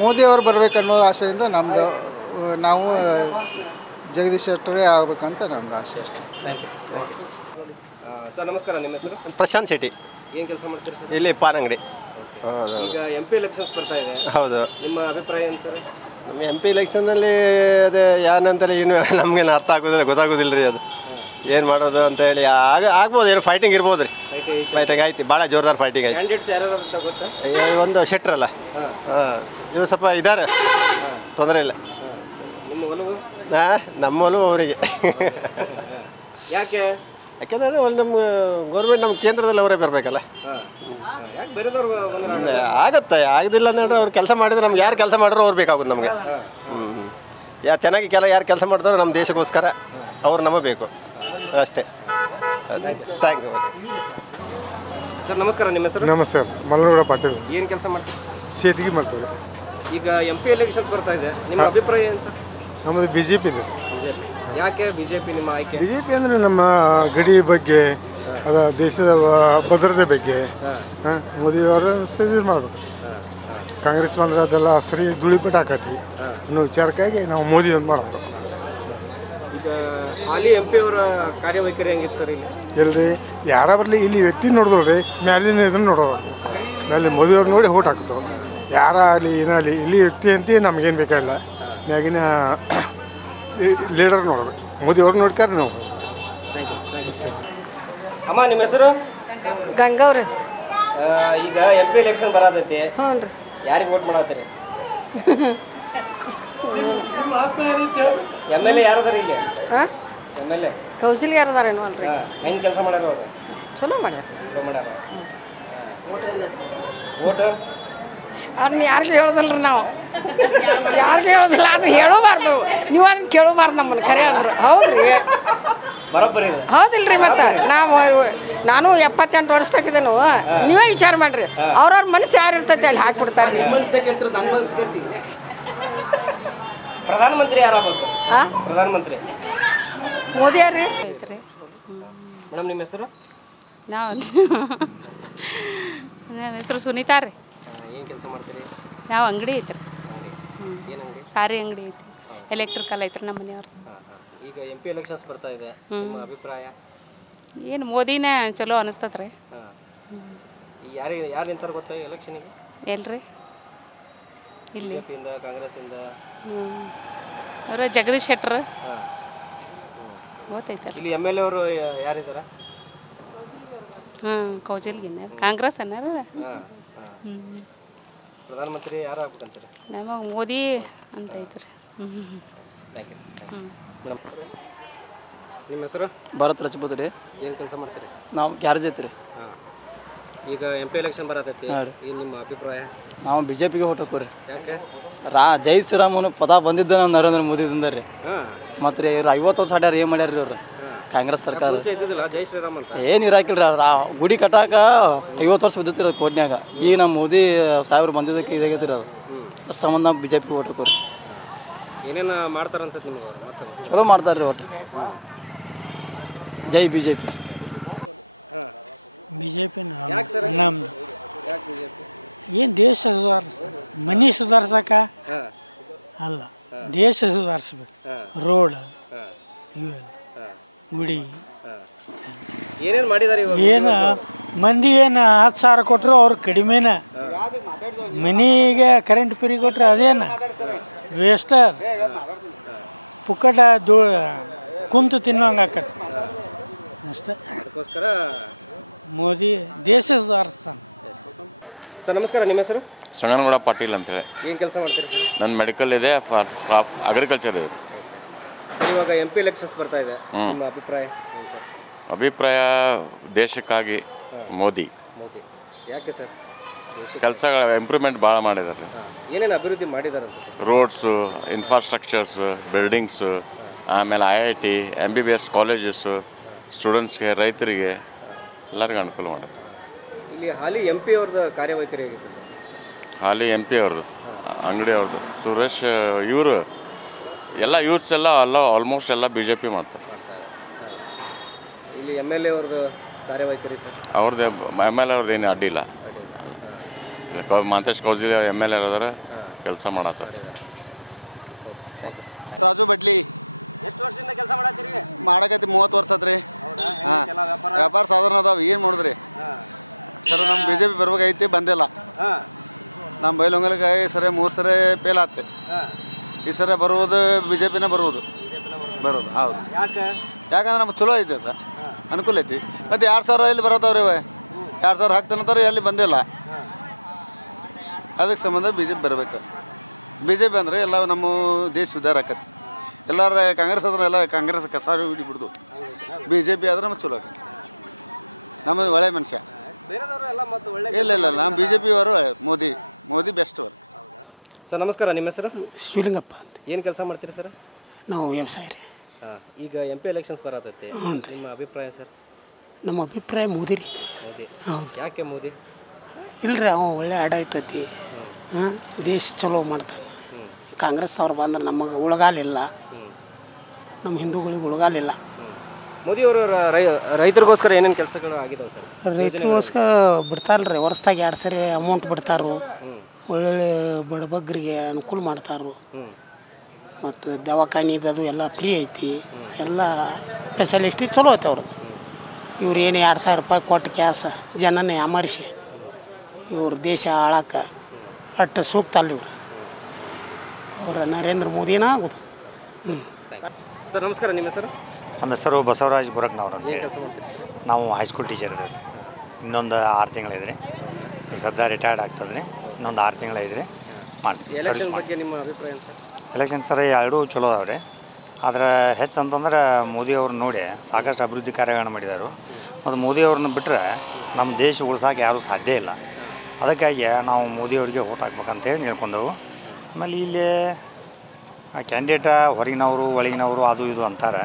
ಮೋದಿಯವರು ಬರಬೇಕನ್ನೋ ಆಸೆಯಿಂದ ನಮ್ಮದು, ನಾವು ಜಗದೀಶ್ ಶೆಟ್ಟರೇ ಆಗಬೇಕಂತ ನಮ್ಮದು ಆಸೆ ಅಷ್ಟೇ. ಸರ್ ನಮಸ್ಕಾರ, ನಿಮ್ಮ ಹೆಸರು? ಪ್ರಶಾಂತ್ ಶೆಟ್ಟಿ. ಏನು ಕೆಲಸ ಮಾಡ್ತೀರಿ ಸರ್? ಇಲ್ಲಿ ಪಾನ್ ಅಂಗಡಿ. ಈಗ MP ಎಲೆಕ್ಷನ್ಸ್ ಬರ್ತಾ ಇದೆ, ಹೌದು. ನಿಮ್ಮ ಅಭಿಪ್ರಾಯ ಏನು ಸರ್? ನಮ್ಮ MP ಎಲೆಕ್ಷನ್ನಲ್ಲಿ ಅದೇ ಏನಂತಾರೆ ಏನು ನಮಗೇನು ಅರ್ಥ ಆಗೋದಿಲ್ಲ, ಗೊತ್ತಾಗೋದಿಲ್ಲ ರೀ ಅದು ಏನು ಮಾಡೋದು ಅಂತ ಹೇಳಿ. ಆಗ್ಬೋದು, ಏನು ಫೈಟಿಂಗ್ ಇರ್ಬೋದು ರೀ. ಫೈಟಿಂಗ್ ಆಯ್ತು, ಭಾಳ ಜೋರ್ದಾರ್ ಫೈಟಿಂಗ್ ಆಯ್ತು. ಕ್ಯಾಂಡಿಡೇಟ್ಸ್ ಯಾರು ಅಂತ ಗೊತ್ತಾ? ಒಂದು ಶೆಟ್ರಲ್ಲ, ಇವರು ಸ್ವಲ್ಪ ಇದ್ದಾರೆ, ತೊಂದರೆ ಇಲ್ಲ. ನಿಮ್ಮ ಒಲವು? ನಮ್ಮ ಒಲವು ಅವರಿಗೆ. ಯಾಕೆ? ಯಾಕೆಂದರೆ ಒಂದು ನಮ್ಮ ಗೌರ್ಮೆಂಟ್ ನಮ್ಮ ಕೇಂದ್ರದಲ್ಲಿ ಅವರೇ ಬರಬೇಕಲ್ಲ. ಆಗತ್ತೆ, ಆಗೋದಿಲ್ಲ ಅಂದ್ರೆ ಅವ್ರು ಕೆಲಸ ಮಾಡಿದ್ರೆ ನಮ್ಗೆ ಯಾರು ಕೆಲಸ ಮಾಡಿದ್ರು ಅವ್ರು ಬೇಕಾಗುತ್ತೆ ನಮಗೆ. ಯಾರು ಚೆನ್ನಾಗಿ ಯಾರು ಕೆಲಸ ಮಾಡ್ತಾರೋ ನಮ್ಮ ದೇಶಕ್ಕೋಸ್ಕರ ಅವ್ರು ನಮಗೆ ಬೇಕು ಅಷ್ಟೇ. Thank you sir. ನಮಸ್ಕಾರ, ನಿಮ್ಮ ಹೆಸರು? ನಮಸ್ಕಾರ, ಮಲ್ಲನಗೌಡ ಪಾಟೀಲ್. ಏನು ಕೆಲಸ ಮಾಡ್ತೀವಿ? ಸೇತಿಗೆ ಮಾಡ್ತೀವಿ. ಈಗ MP ಎಲೆಕ್ಷನ್ಸ್ ಬರ್ತಾ ಇದೆ, ನಿಮ್ಮ ಅಭಿಪ್ರಾಯ ಏನು ಸರ್? ನಮ್ಮದು BJP ಇದೆ. ಯಾಕೆ BJP ನಿಮ್ಮ ಆಯ್ಕೆ? BJP ಅಂದರೆ ನಮ್ಮ ಗಡಿ ಬಗ್ಗೆ, ಅದ ದೇಶದ ಭದ್ರತೆ ಬಗ್ಗೆ ಮೋದಿಯವರು ಸರಿ ಮಾಡಬೇಕು. ಕಾಂಗ್ರೆಸ್ ಬಂದ್ರೆ ಅದೆಲ್ಲ ಸರಿ ಧೂಳಿಪಟ್ಟು ಹಾಕತಿ ಅನ್ನೋ ವಿಚಾರಕ್ಕಾಗಿ ನಾವು ಮೋದಿ ಒಂದು ಮಾಡಬೇಕು. ಈಗ ಹಾಲಿ MP ಅವರ ಕಾರ್ಯವೈಖರಿ ಹೆಂಗಿತ್ತು ಸರ್? ಇಲ್ಲಿ ಎಲ್ರಿ ಯಾರ ಬರಲಿ, ಇಲ್ಲಿ ವ್ಯಕ್ತಿ ನೋಡಿದ್ರಿ, ಮ್ಯಾಲಿನ ಇದನ್ನು ನೋಡೋದು, ಮ್ಯಾಲೆ ಮೋದಿಯವ್ರು ನೋಡಿ ಓಟ್ ಹಾಕ್ತವೆ. ಯಾರ ಆಗಲಿ ಏನಾಗಲಿ, ಇಲ್ಲಿ ವ್ಯಕ್ತಿ ಅಂತ ನಮಗೇನು ಬೇಕಾಗಿಲ್ಲ, ಮ್ಯಾಗಿನ ಲೀಡರ್ ನೋಡ್ಬೇಕು. ಮೋದಿಯವ್ರು ನೋಡ್ತಾರೆ ನಾವು. ಅಮ್ಮ, ನಿಮ್ಮ ಹೆಸರು? ಗಂಗವ್ರಿ. ಈಗ MP ಎಲೆಕ್ಷನ್ ಬರತೈತಿ, ಹ್ಞೂ ರೀ. ಯಾರಿಗೆ ವೋಟ್ ಮಾಡತ್ತೀರಿ? MLA ಯಾರದಾರ ಇಲ್ಲಿ? MLA ಕೌಶಲ್ಯ ಯಾರದಾರೇನು ಅಲ್ರಿ? ಹೆಂಗೆ ಕೆಲಸ ಮಾಡ್ಯಾರ ಅವರು? ಚಲೋ ಮಾಡ್ಯಾರ. ಚಲೋ ಮಾಡ್ಯಾರ. ವೋಟ್ ಅದನ್ನ ಯಾರಿಗೂ ಹೇಳೋದಿಲ್ಲ ನಾವು, ಯಾರಿಗೂ ಹೇಳೋದಿಲ್ಲ, ಅದನ್ನ ಹೇಳೋಬಾರ್ದು. ನೀವು ಅದನ್ನ ಕೇಳೋಬಾರ್ದು ನಮ್ಮನ್ನು ಕರೆ ಅಂದ್ರು. ಹೌದ್ರಿ, ಬರೋಬ್ಬರಿ ಹೌದಿಲ್ರಿ. ಮತ್ತು ನಾನು 78 ವರ್ಷದಾಗಿದ್ದೇನು, ನೀವೇ ವಿಚಾರ ಮಾಡ್ರಿ. ಅವ್ರವ್ರ ಮನಸ್ಸು ಯಾರು ಇರ್ತೈತೆ ಅಲ್ಲಿ ಹಾಕ್ಬಿಡ್ತಾರೆ. ಪ್ರಧಾನಮಂತ್ರಿ ಯಾರಾಗಬೇಕು? ಪ್ರಧಾನಮಂತ್ರಿ ಮೋದಿ ಯಾರ್ರಿ? ಮೇಡಮ್, ನಿಮ್ಮ ಹೆಸರು? ನನ್ನ ಹೆಸರು ಸುನೀತಾ ರೀ. ಏನು ಕೆಲಸ ಮಾಡ್ತೀರಿ? ನಾವು ಅಂಗಡಿ ಐತ್ರಿ, ಏನು ಅಂಗಡಿ? ಸಾರಿ ಅಂಗಡಿ ಐತಿ, ಎಲೆಕ್ಟ್ರಿಕಲ್ ಐತ್ರಿ ನಮ್ಮ ಮನೆಯವ್ರು. ಈಗ MP ಎಲೆಕ್ಷನ್ಸ್ ಬರ್ತಾ ಇದೆ, ನಿಮ್ಮ ಅಭಿಪ್ರಾಯ ಏನು? ಮೋದಿನೇ ಚಲೋ ಅನಿಸ್ತತ್ರಿ. ಯಾರು ನಿಂತಾರ ಗೊತ್ತಾ ಎಲೆಕ್ಷನಿಗೆ? ಎಲ್ರಿ ಇಲ್ಲಿ BJPಯಿಂದ, ಕಾಂಗ್ರೆಸ್ಸಿಂದ? ಅವರು ಜಗದೀಶ್ ಶೆಟ್ಟರ್ ಗೊತ್ತೈತಾರೆ. ಇಲ್ಲಿ MLA ಅವರು ಯಾರಿದಾರ? ಕೌಜಲ್ಗಿನ ಕಾಂಗ್ರೆಸ್ ಅನ್ನಾರ. ಪ್ರಧಾನಮಂತ್ರಿ ಯಾರು ಆಗ್ಬೇಕಂತೀರಿ? ನಮಗೆ ಮೋದಿ ಅಂತ ಐತ್ರಿ. ನಿಮ್ಮ ಹೆಸರು? ಭಾರತ್ ರಜಪೂತ್ ರೀ. ಏನು ಕೆಲಸ ಮಾಡ್ತೀರಿ? ನಾವು ಗ್ಯಾರೇಜ್ ಐತ್ರಿ. ಈಗ MP ಎಲೆಕ್ಷನ್ ಬರತೈತಿ, ಏನು ನಿಮ್ಮ ಅಭಿಪ್ರಾಯ? ನಾವು BJPಗೆ ಓಟ್ ಹಾಕೋರಿ. ಯಾಕೆ? ಜೈ ಶ್ರೀರಾಮನು ಪದ ಬಂದಿದ್ದ ನಾವು ನರೇಂದ್ರ ಮೋದಿದಿಂದ ರೀ. ಮತ್ತು ರೀ ಇವ್ರು 50 ವರ್ಷ ಆಡ್ಯಾರ, ಏನು ಮಾಡ್ಯಾರ ರೀ ಇವ್ರು ಕಾಂಗ್ರೆಸ್ ಸರ್ಕಾರ? ಜೈ ಶ್ರೀರಾಮ್ ಅಂತ ಏನು ಇರಾಕಿಲ್ರಿ. ಗುಡಿ ಕಟ್ಟಾಕ 50 ವರ್ಷ ಬಿದ್ದಿರ ಕೋಟ್ನ್ಯಾಗ. ಈಗ ನಮ್ಮ ಮೋದಿ ಸಾಹೇಬ್ರು ಬಂದಿದ್ದಕ್ಕೆ ಇದಾಗೈತಿ ಅದು. ಸಂಬಂಧ ನಾವು BJPಗೆ ಓಟ್ ಹಾಕೋರಿ. ಏನೇನು ಮಾಡ್ತಾರ ಅನ್ಸುತ್ತೆ ನಿಮ್ಗೆ? ಚಲೋ ಮಾಡ್ತಾರೆ ರೀ ಒಟ್ಟು. ಜೈ BJP. BJP ನಮ್ದು ಏನು ದೇಶ ಸುಧಾರಿಸ್ತಾರೆ, ಮನೆ ಸುಧಾರ್ಸಕ ಅಲ್ಲ, ದೇಶ ಸುಧಾರಿಸ್ಬೇಕು. ರೋಡ್ ಇವೆಲ್ಲ ಗುಡಿ ಏನೇನು ಮಾಡಿದ್ದಾರೆ ಏನು ಮಂದಿ ಏನು 10,000 ಕೊಟ್ಟರು ಅವ್ರು ಕಡಿಮೆನ. ಮನೆಗೆ ಕರೆಂಟ್ ಫ್ರೀ ಕೊಟ್ಟರೆ ಅದೇನು ವೇಸ್ಟ್, ಪುಕ್ಕಟ ಕುಂತು ತಿನ್ನೋಂಗೆ ಆಕತ್ತೆ ಅಷ್ಟೇ. ಅದಕ್ಕೋಸ್ಕರ ಮೋದಿ ದೇಶ ಸುಧಾರಿಸ್ತಾನೆ. ಸರ್ ನಮಸ್ಕಾರ, ನಿಮ್ಮ ಹೆಸರು? ಸಂಗನಗೌಡ ಪಾಟೀಲ್ ಅಂತೇಳಿ. ಏನು ಕೆಲಸ ಮಾಡ್ತೀರಿ ಸರ್? ನನ್ನ ಮೆಡಿಕಲ್ ಇದೆ, ಅಗ್ರಿಕಲ್ಚರ್ ಇದೆ. ಇವಾಗ MP ಎಲೆಕ್ಷನ್ಸ್ ಬರ್ತಾ ಇದೆ, ನಿಮ್ಮ ಅಭಿಪ್ರಾಯ ಏನು ಸರ್? ಅಭಿಪ್ರಾಯ ದೇಶಕ್ಕಾಗಿ ಮೋದಿ ಯಾಕೆ ಸರ್? ಕೆಲಸಗಳ ಇಂಪ್ರೂವ್ಮೆಂಟ್ ಭಾಳ ಮಾಡಿದ್ದಾರೆ. ಏನೇನು ಅಭಿವೃದ್ಧಿ ಮಾಡಿದ್ದಾರೆ ಅನ್ಸುತ್ತೆ? ರೋಡ್ಸು, ಇನ್ಫ್ರಾಸ್ಟ್ರಕ್ಚರ್ಸ್, ಬಿಲ್ಡಿಂಗ್ಸು, ಆಮೇಲೆ IIT, MBBS ಕಾಲೇಜಸ್ಸು, ಸ್ಟೂಡೆಂಟ್ಸ್ಗೆ, ರೈತರಿಗೆ ಎಲ್ಲರಿಗೂ ಅನುಕೂಲ ಮಾಡಿದ್ದಾರೆ. ಇಲ್ಲಿ ಹಾಲಿ MP ಅವ್ರದ್ದು ಕಾರ್ಯವೈಖರಿ ಹೇಗಿತ್ತು ಸರ್? ಹಾಲಿ MP ಅವ್ರದ್ದು, ಅಂಗಡಿ ಅವ್ರದ್ದು, ಸುರೇಶ್, ಇವರು ಎಲ್ಲ ಯೂತ್ಸ್ ಎಲ್ಲ ಆಲ್ಮೋಸ್ಟ್ ಎಲ್ಲ BJP ಮಾಡ್ತಾರೆ. ಇಲ್ಲಿ MLA ಅವ್ರದ್ದು ಕಾರ್ಯವೈಖರಿ ಸರ್? ಅವ್ರದ್ದು MLA ಅವ್ರದ್ದು ಏನು ಅಡ್ಡಿಲ್ಲ. ಮಾಂತೇಶ್ ಕೌಜಿಲಿ MLA ಇರೋದಾರೆ ಕೆಲಸ ಮಾಡತ್ತಾರೆ. ರಾಜು ಬಡ್ಲಿ ಎಷ್ಟು ವರ್ಷದಿಂದ ಕೆಲಸ ಮಾಡತ್ತೀರಿ? ಮಾಡಕತ್ತಿ 30 ವರ್ಷ ಆತ್ರಿ. ಹಾಂ, ವ್ಯಾಪಾರ ಸಾಧಾರಣ ಅದಾವ. ಏನು ಮಾಡಿದ್ರಿ ಸರ್? ನಮ್ಮ BJP ಬರ್ಬೇಕಾಯ್ತಿ, ಬಂದಿಲ್ಲ. ನಮ್ಮ ಬೈಲೊಂಗಲಕಾಯಿ ಸರಿ 3 ಸರಿ ಫೇಲ್ ಆತ್ತೆ. ಈ ಸರಿ ಬರುವುದು BJPನೇ ಬರುವುದು. ಹೌದು. ಯಾಕಂದ್ರೆ ನಮ್ಗೆ ಚಲೋ ಐತಿ, ಅದು ಅನುಕೂಲ ಐತಿ. ಮತ್ತು 2,000 ಇಲ್ಲಿ ಬರತ್ತವ್ರಿ, 2,000 ಹಾಕ್ತಾನಂತಾರೆ, ಎಲ್ಲಿ ಬಂದಿಲ್ಲ. ಅದಕ್ಕೆ ಸಂಬಂಧ BJP ಬರಬೇಕು. BJP ಅಂದರೆ ಎಲ್ಲ ನಮ್ಮ ದೇಶ ಉದ್ಧಾರ ಆಕತಿ. ಎಲ್ಲರ ಕಾಂಗ್ರೆಸ್ ಆದ್ರೆ ಎಲ್ಲ ಕಾಂಗ್ರೆಸ್ ಕಸ ಹಿಡಿಬಿಡ್ದು. BJP ಆದ್ರೆ ನಮ್ಗೆ ಚಲೋ ಆಕತಿ. ನಮ್ಮದು ಒಳ್ಳೆ ಮನುಷ್ಯ. ಇಲ್ಲ ನಮ್ಮ BJP ಅವರು ಮೋದಿ ಬೆಸ್ಟ್ ಅವರು. ಸರ್ ನಮಸ್ಕಾರ, ನಿಮ್ಮ ಹೆಸರು? ಶಿವಲಿಂಗಪ್ಪ ಅಂತ. ಏನು ಕೆಲಸ ಮಾಡ್ತೀರಿ ಸರ್? ನಾವು ವ್ಯವಸಾಯ ರೀ. ಈಗ MP ಎಲೆಕ್ಷನ್ಸ್ ಬರತೈತಿ, ನಿಮ್ಮ ಅಭಿಪ್ರಾಯ ಸರ್? ನಮ್ಮ ಅಭಿಪ್ರಾಯ ಮೋದಿ ರೀ. ಮೋದಿ. ಹೌದು. ಯಾಕೆ ಮೋದಿ? ಇಲ್ರಿ, ಅವ ಒಳ್ಳೆ ಆಡಳಿತೈತಿ. ದೇಶ ಚಲೋ ಮಾಡ್ತಾನೆ. ಕಾಂಗ್ರೆಸ್ ಅವ್ರು ಬಂದ್ರೆ ನಮಗೆ ಉಳಗಾಲಿಲ್ಲ, ನಮ್ಮ ಹಿಂದೂಗಳಿಗೆ ಉಳಗಾಲಿಲ್ಲ. ಮೋದಿ ಅವರು ರೈತರಿಗೋಸ್ಕರ ಏನೇನು ಕೆಲಸಗಳು ಆಗಿದಾವೆ ಸರ್? ರೈತರಿಗೋಸ್ಕರ ಬಿಡ್ತಾರಲ್ರಿ, ವರ್ಷದಾಗ 2 ಸರಿ ಅಮೌಂಟ್ ಬಿಡ್ತಾರು. ಒಳ್ಳೊಳ್ಳೆ ಬಡಬಗ್ಗರಿಗೆ ಅನುಕೂಲ ಮಾಡ್ತಾರು. ಮತ್ತು ದವಾಖಾನಿದು ಎಲ್ಲ ಫ್ರೀ ಐತಿ. ಎಲ್ಲ ಸ್ಪೆಷಲಿಸ್ಟಿ ಚಲೋ ಐತೆ ಅವ್ರದ್ದು. ಇವ್ರು ಏನು 2,000 ರೂಪಾಯಿ ಕೊಟ್ಟು ಕ್ಯಾಸ ಜನನೇ ಅಮರಿಸಿ ಇವ್ರ ದೇಶ ಆಳಕ್ಕೆ ಅಷ್ಟು ಸೂಕ್ತ ಅಲ್ಲ ಇವ್ರು. ಅವರ ನರೇಂದ್ರ ಮೋದಿನ ಆಗೋದು. ಸರ್ ನಮಸ್ಕಾರ, ನಿಮ್ಮ ಹೆಸರು? ನಮ್ಮ ಹೆಸರು ಬಸವರಾಜ್ ಬುರಕ್ನವ್ರು ಅಂತ. ಏನು ಕೆಲಸ ಮಾಡ್ತೀರಿ? ನಾವು ಹೈಸ್ಕೂಲ್ ಟೀಚರ್ ಇದ್ದೀವಿ. ಇನ್ನೊಂದು 6 ತಿಂಗಳಿದ್ರಿ, ಸದ್ಯ ರಿಟೈರ್ಡ್ ಆಗ್ತದ್ರಿ. ಇನ್ನೊಂದು 6 ತಿಂಗಳಿದ್ರಿ ಮಾಡ್ತೀವಿ. ಸರ್ವಿಸ್ ಬಗ್ಗೆ ನಿಮ್ಮ ಅಭಿಪ್ರಾಯ ಏನು ಸರ್? ಎಲೆಕ್ಷನ್ ಸರ್ ಎರಡೂ ಚಲೋ ಅದಾವ್ರಿ. ಆದರೆ ಹೆಚ್ಚು ಅಂತಂದ್ರೆ ಮೋದಿ ಅವ್ರನ್ನ ನೋಡಿ ಸಾಕಷ್ಟು ಅಭಿವೃದ್ಧಿ ಕಾರ್ಯಗಳನ್ನು ಮಾಡಿದರು. ಮತ್ತು ಮೋದಿ ಅವ್ರನ್ನ ಬಿಟ್ಟರೆ ನಮ್ಮ ದೇಶ ಉಳ್ಸೋಕೆ ಯಾರೂ ಸಾಧ್ಯ ಇಲ್ಲ. ಅದಕ್ಕಾಗಿ ನಾವು ಮೋದಿಯವರಿಗೆ ಓಟ್ ಹಾಕ್ಬೇಕಂತೇಳಿ ಹೇಳ್ಕೊಂಡೆವು. ಆಮೇಲೆ ಇಲ್ಲಿ ಕ್ಯಾಂಡಿಡೇಟ ಹೊರಗಿನವರು ಒಳಗಿನವರು ಅದು ಇದು ಅಂತಾರೆ.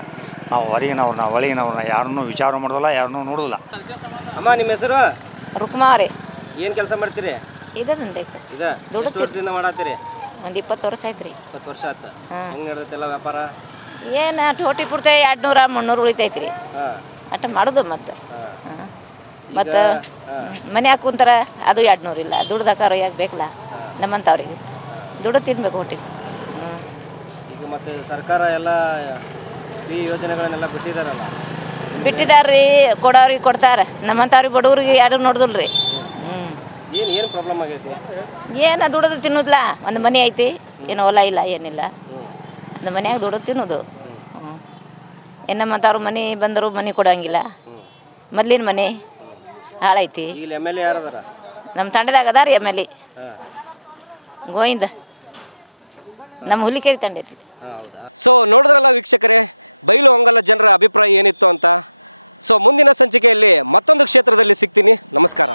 ನಾವು ಹೊರಗಿನವ್ರನ್ನ ಒಳಗಿನವ್ರನ್ನ ಯಾರನ್ನೂ ವಿಚಾರ ಮಾಡೋದಿಲ್ಲ, ಯಾರನ್ನೂ ನೋಡೋದಿಲ್ಲ. ಅಮ್ಮ ನಿಮ್ಮ ಹೆಸರು? ರುಕ್ಮಾರಿ. ಏನು ಕೆಲಸ ಮಾಡ್ತೀರಿ? ಇದಂತೆ ಎಷ್ಟು ವರ್ಷದಿಂದ ಮಾಡತ್ತೀರಿ? ಒಂದು 20 ವರ್ಷ ಆಯ್ತು ರೀ. 20 ವರ್ಷ ಆಯ್ತು. ಹೆಂಗೆ ನಡೆದೈತೆಲ್ಲ ವ್ಯಾಪಾರ? ಏನು ಟೋಟಿ ಪೂರ್ತಿ 200-300 ಉಳಿತೈತಿ ರೀ. ಅಟ್ಟ ಮಾಡೋದು ಮತ್ತು ಮನ್ಯಾಗ ಕುಂತಾರ ಅದು 200 ಇಲ್ಲ. ದುಡ್ದಾಕಾರ ಯಾಕೆ ಬೇಕಲ್ಲ ನಮ್ಮಂಥವ್ರಿಗೆ? ದುಡ್ಡು ತಿನ್ಬೇಕು ಹೊಟ್ಟಿ. ಈಗ ಮತ್ತೆ ಸರ್ಕಾರ ಎಲ್ಲ ಈ ಯೋಜನೆಗಳನ್ನೆಲ್ಲ ಬಿಟ್ಟಿದ್ದಾರಲ್ಲ? ಬಿಟ್ಟಿದಾರ್ರಿ, ಕೊಡೋರಿಗೆ ಕೊಡ್ತಾರೆ. ನಮ್ಮಂಥವ್ರಿಗೆ ಬಡವ್ರಿಗೆ ಯಾರು ನೋಡ್ದಲ್ರಿ. ಏನು ಪ್ರಾಬ್ಲಮ್ ಆಗೈತಿ? ಏನು ದುಡ್ದು ತಿನ್ನೋದಿಲ್ಲ. ಒಂದು ಮನೆ ಐತಿ, ಏನು ಹೊಲ ಇಲ್ಲ, ಏನಿಲ್ಲ. ಒಂದು ಮನ್ಯಾಗ ದುಡ್ದು ತಿನ್ನೋದು. ಏನು ನಮ್ಮಂಥವ್ರು ಮನೆ ಬಂದರು ಮನೆ ಕೊಡೋಂಗಿಲ್ಲ. ಮೊದ್ಲಿನ ಮನೆ ಹಾಳೈತಿ. ಇಲ್ಲಿ MLA ಯಾರದಾರ? ನಮ್ಮ ತಂಡದಾಗ ಅದಾರ MLA ಗೋವಿಂದ, ನಮ್ಮ ಹುಲಿಕೇರಿ ತಂಡ ಐತಿ. ಸೊ ನೋಡಿದ್ರಲ್ಲ ವೀಕ್ಷಕರೇ, ಬೈಲು ಹೊಂಗಲ ಜನರ ಅಭಿಪ್ರಾಯ ಏನಿತ್ತು ಅಂತ. ಸೊ ಮುಂದಿನ ಸಂಚಿಕೆಯಲ್ಲಿ ಮತ್ತೊಂದು ಕ್ಷೇತ್ರದಲ್ಲಿ ಸಿಗ್ತೀನಿ. ನಮಸ್ಕಾರ.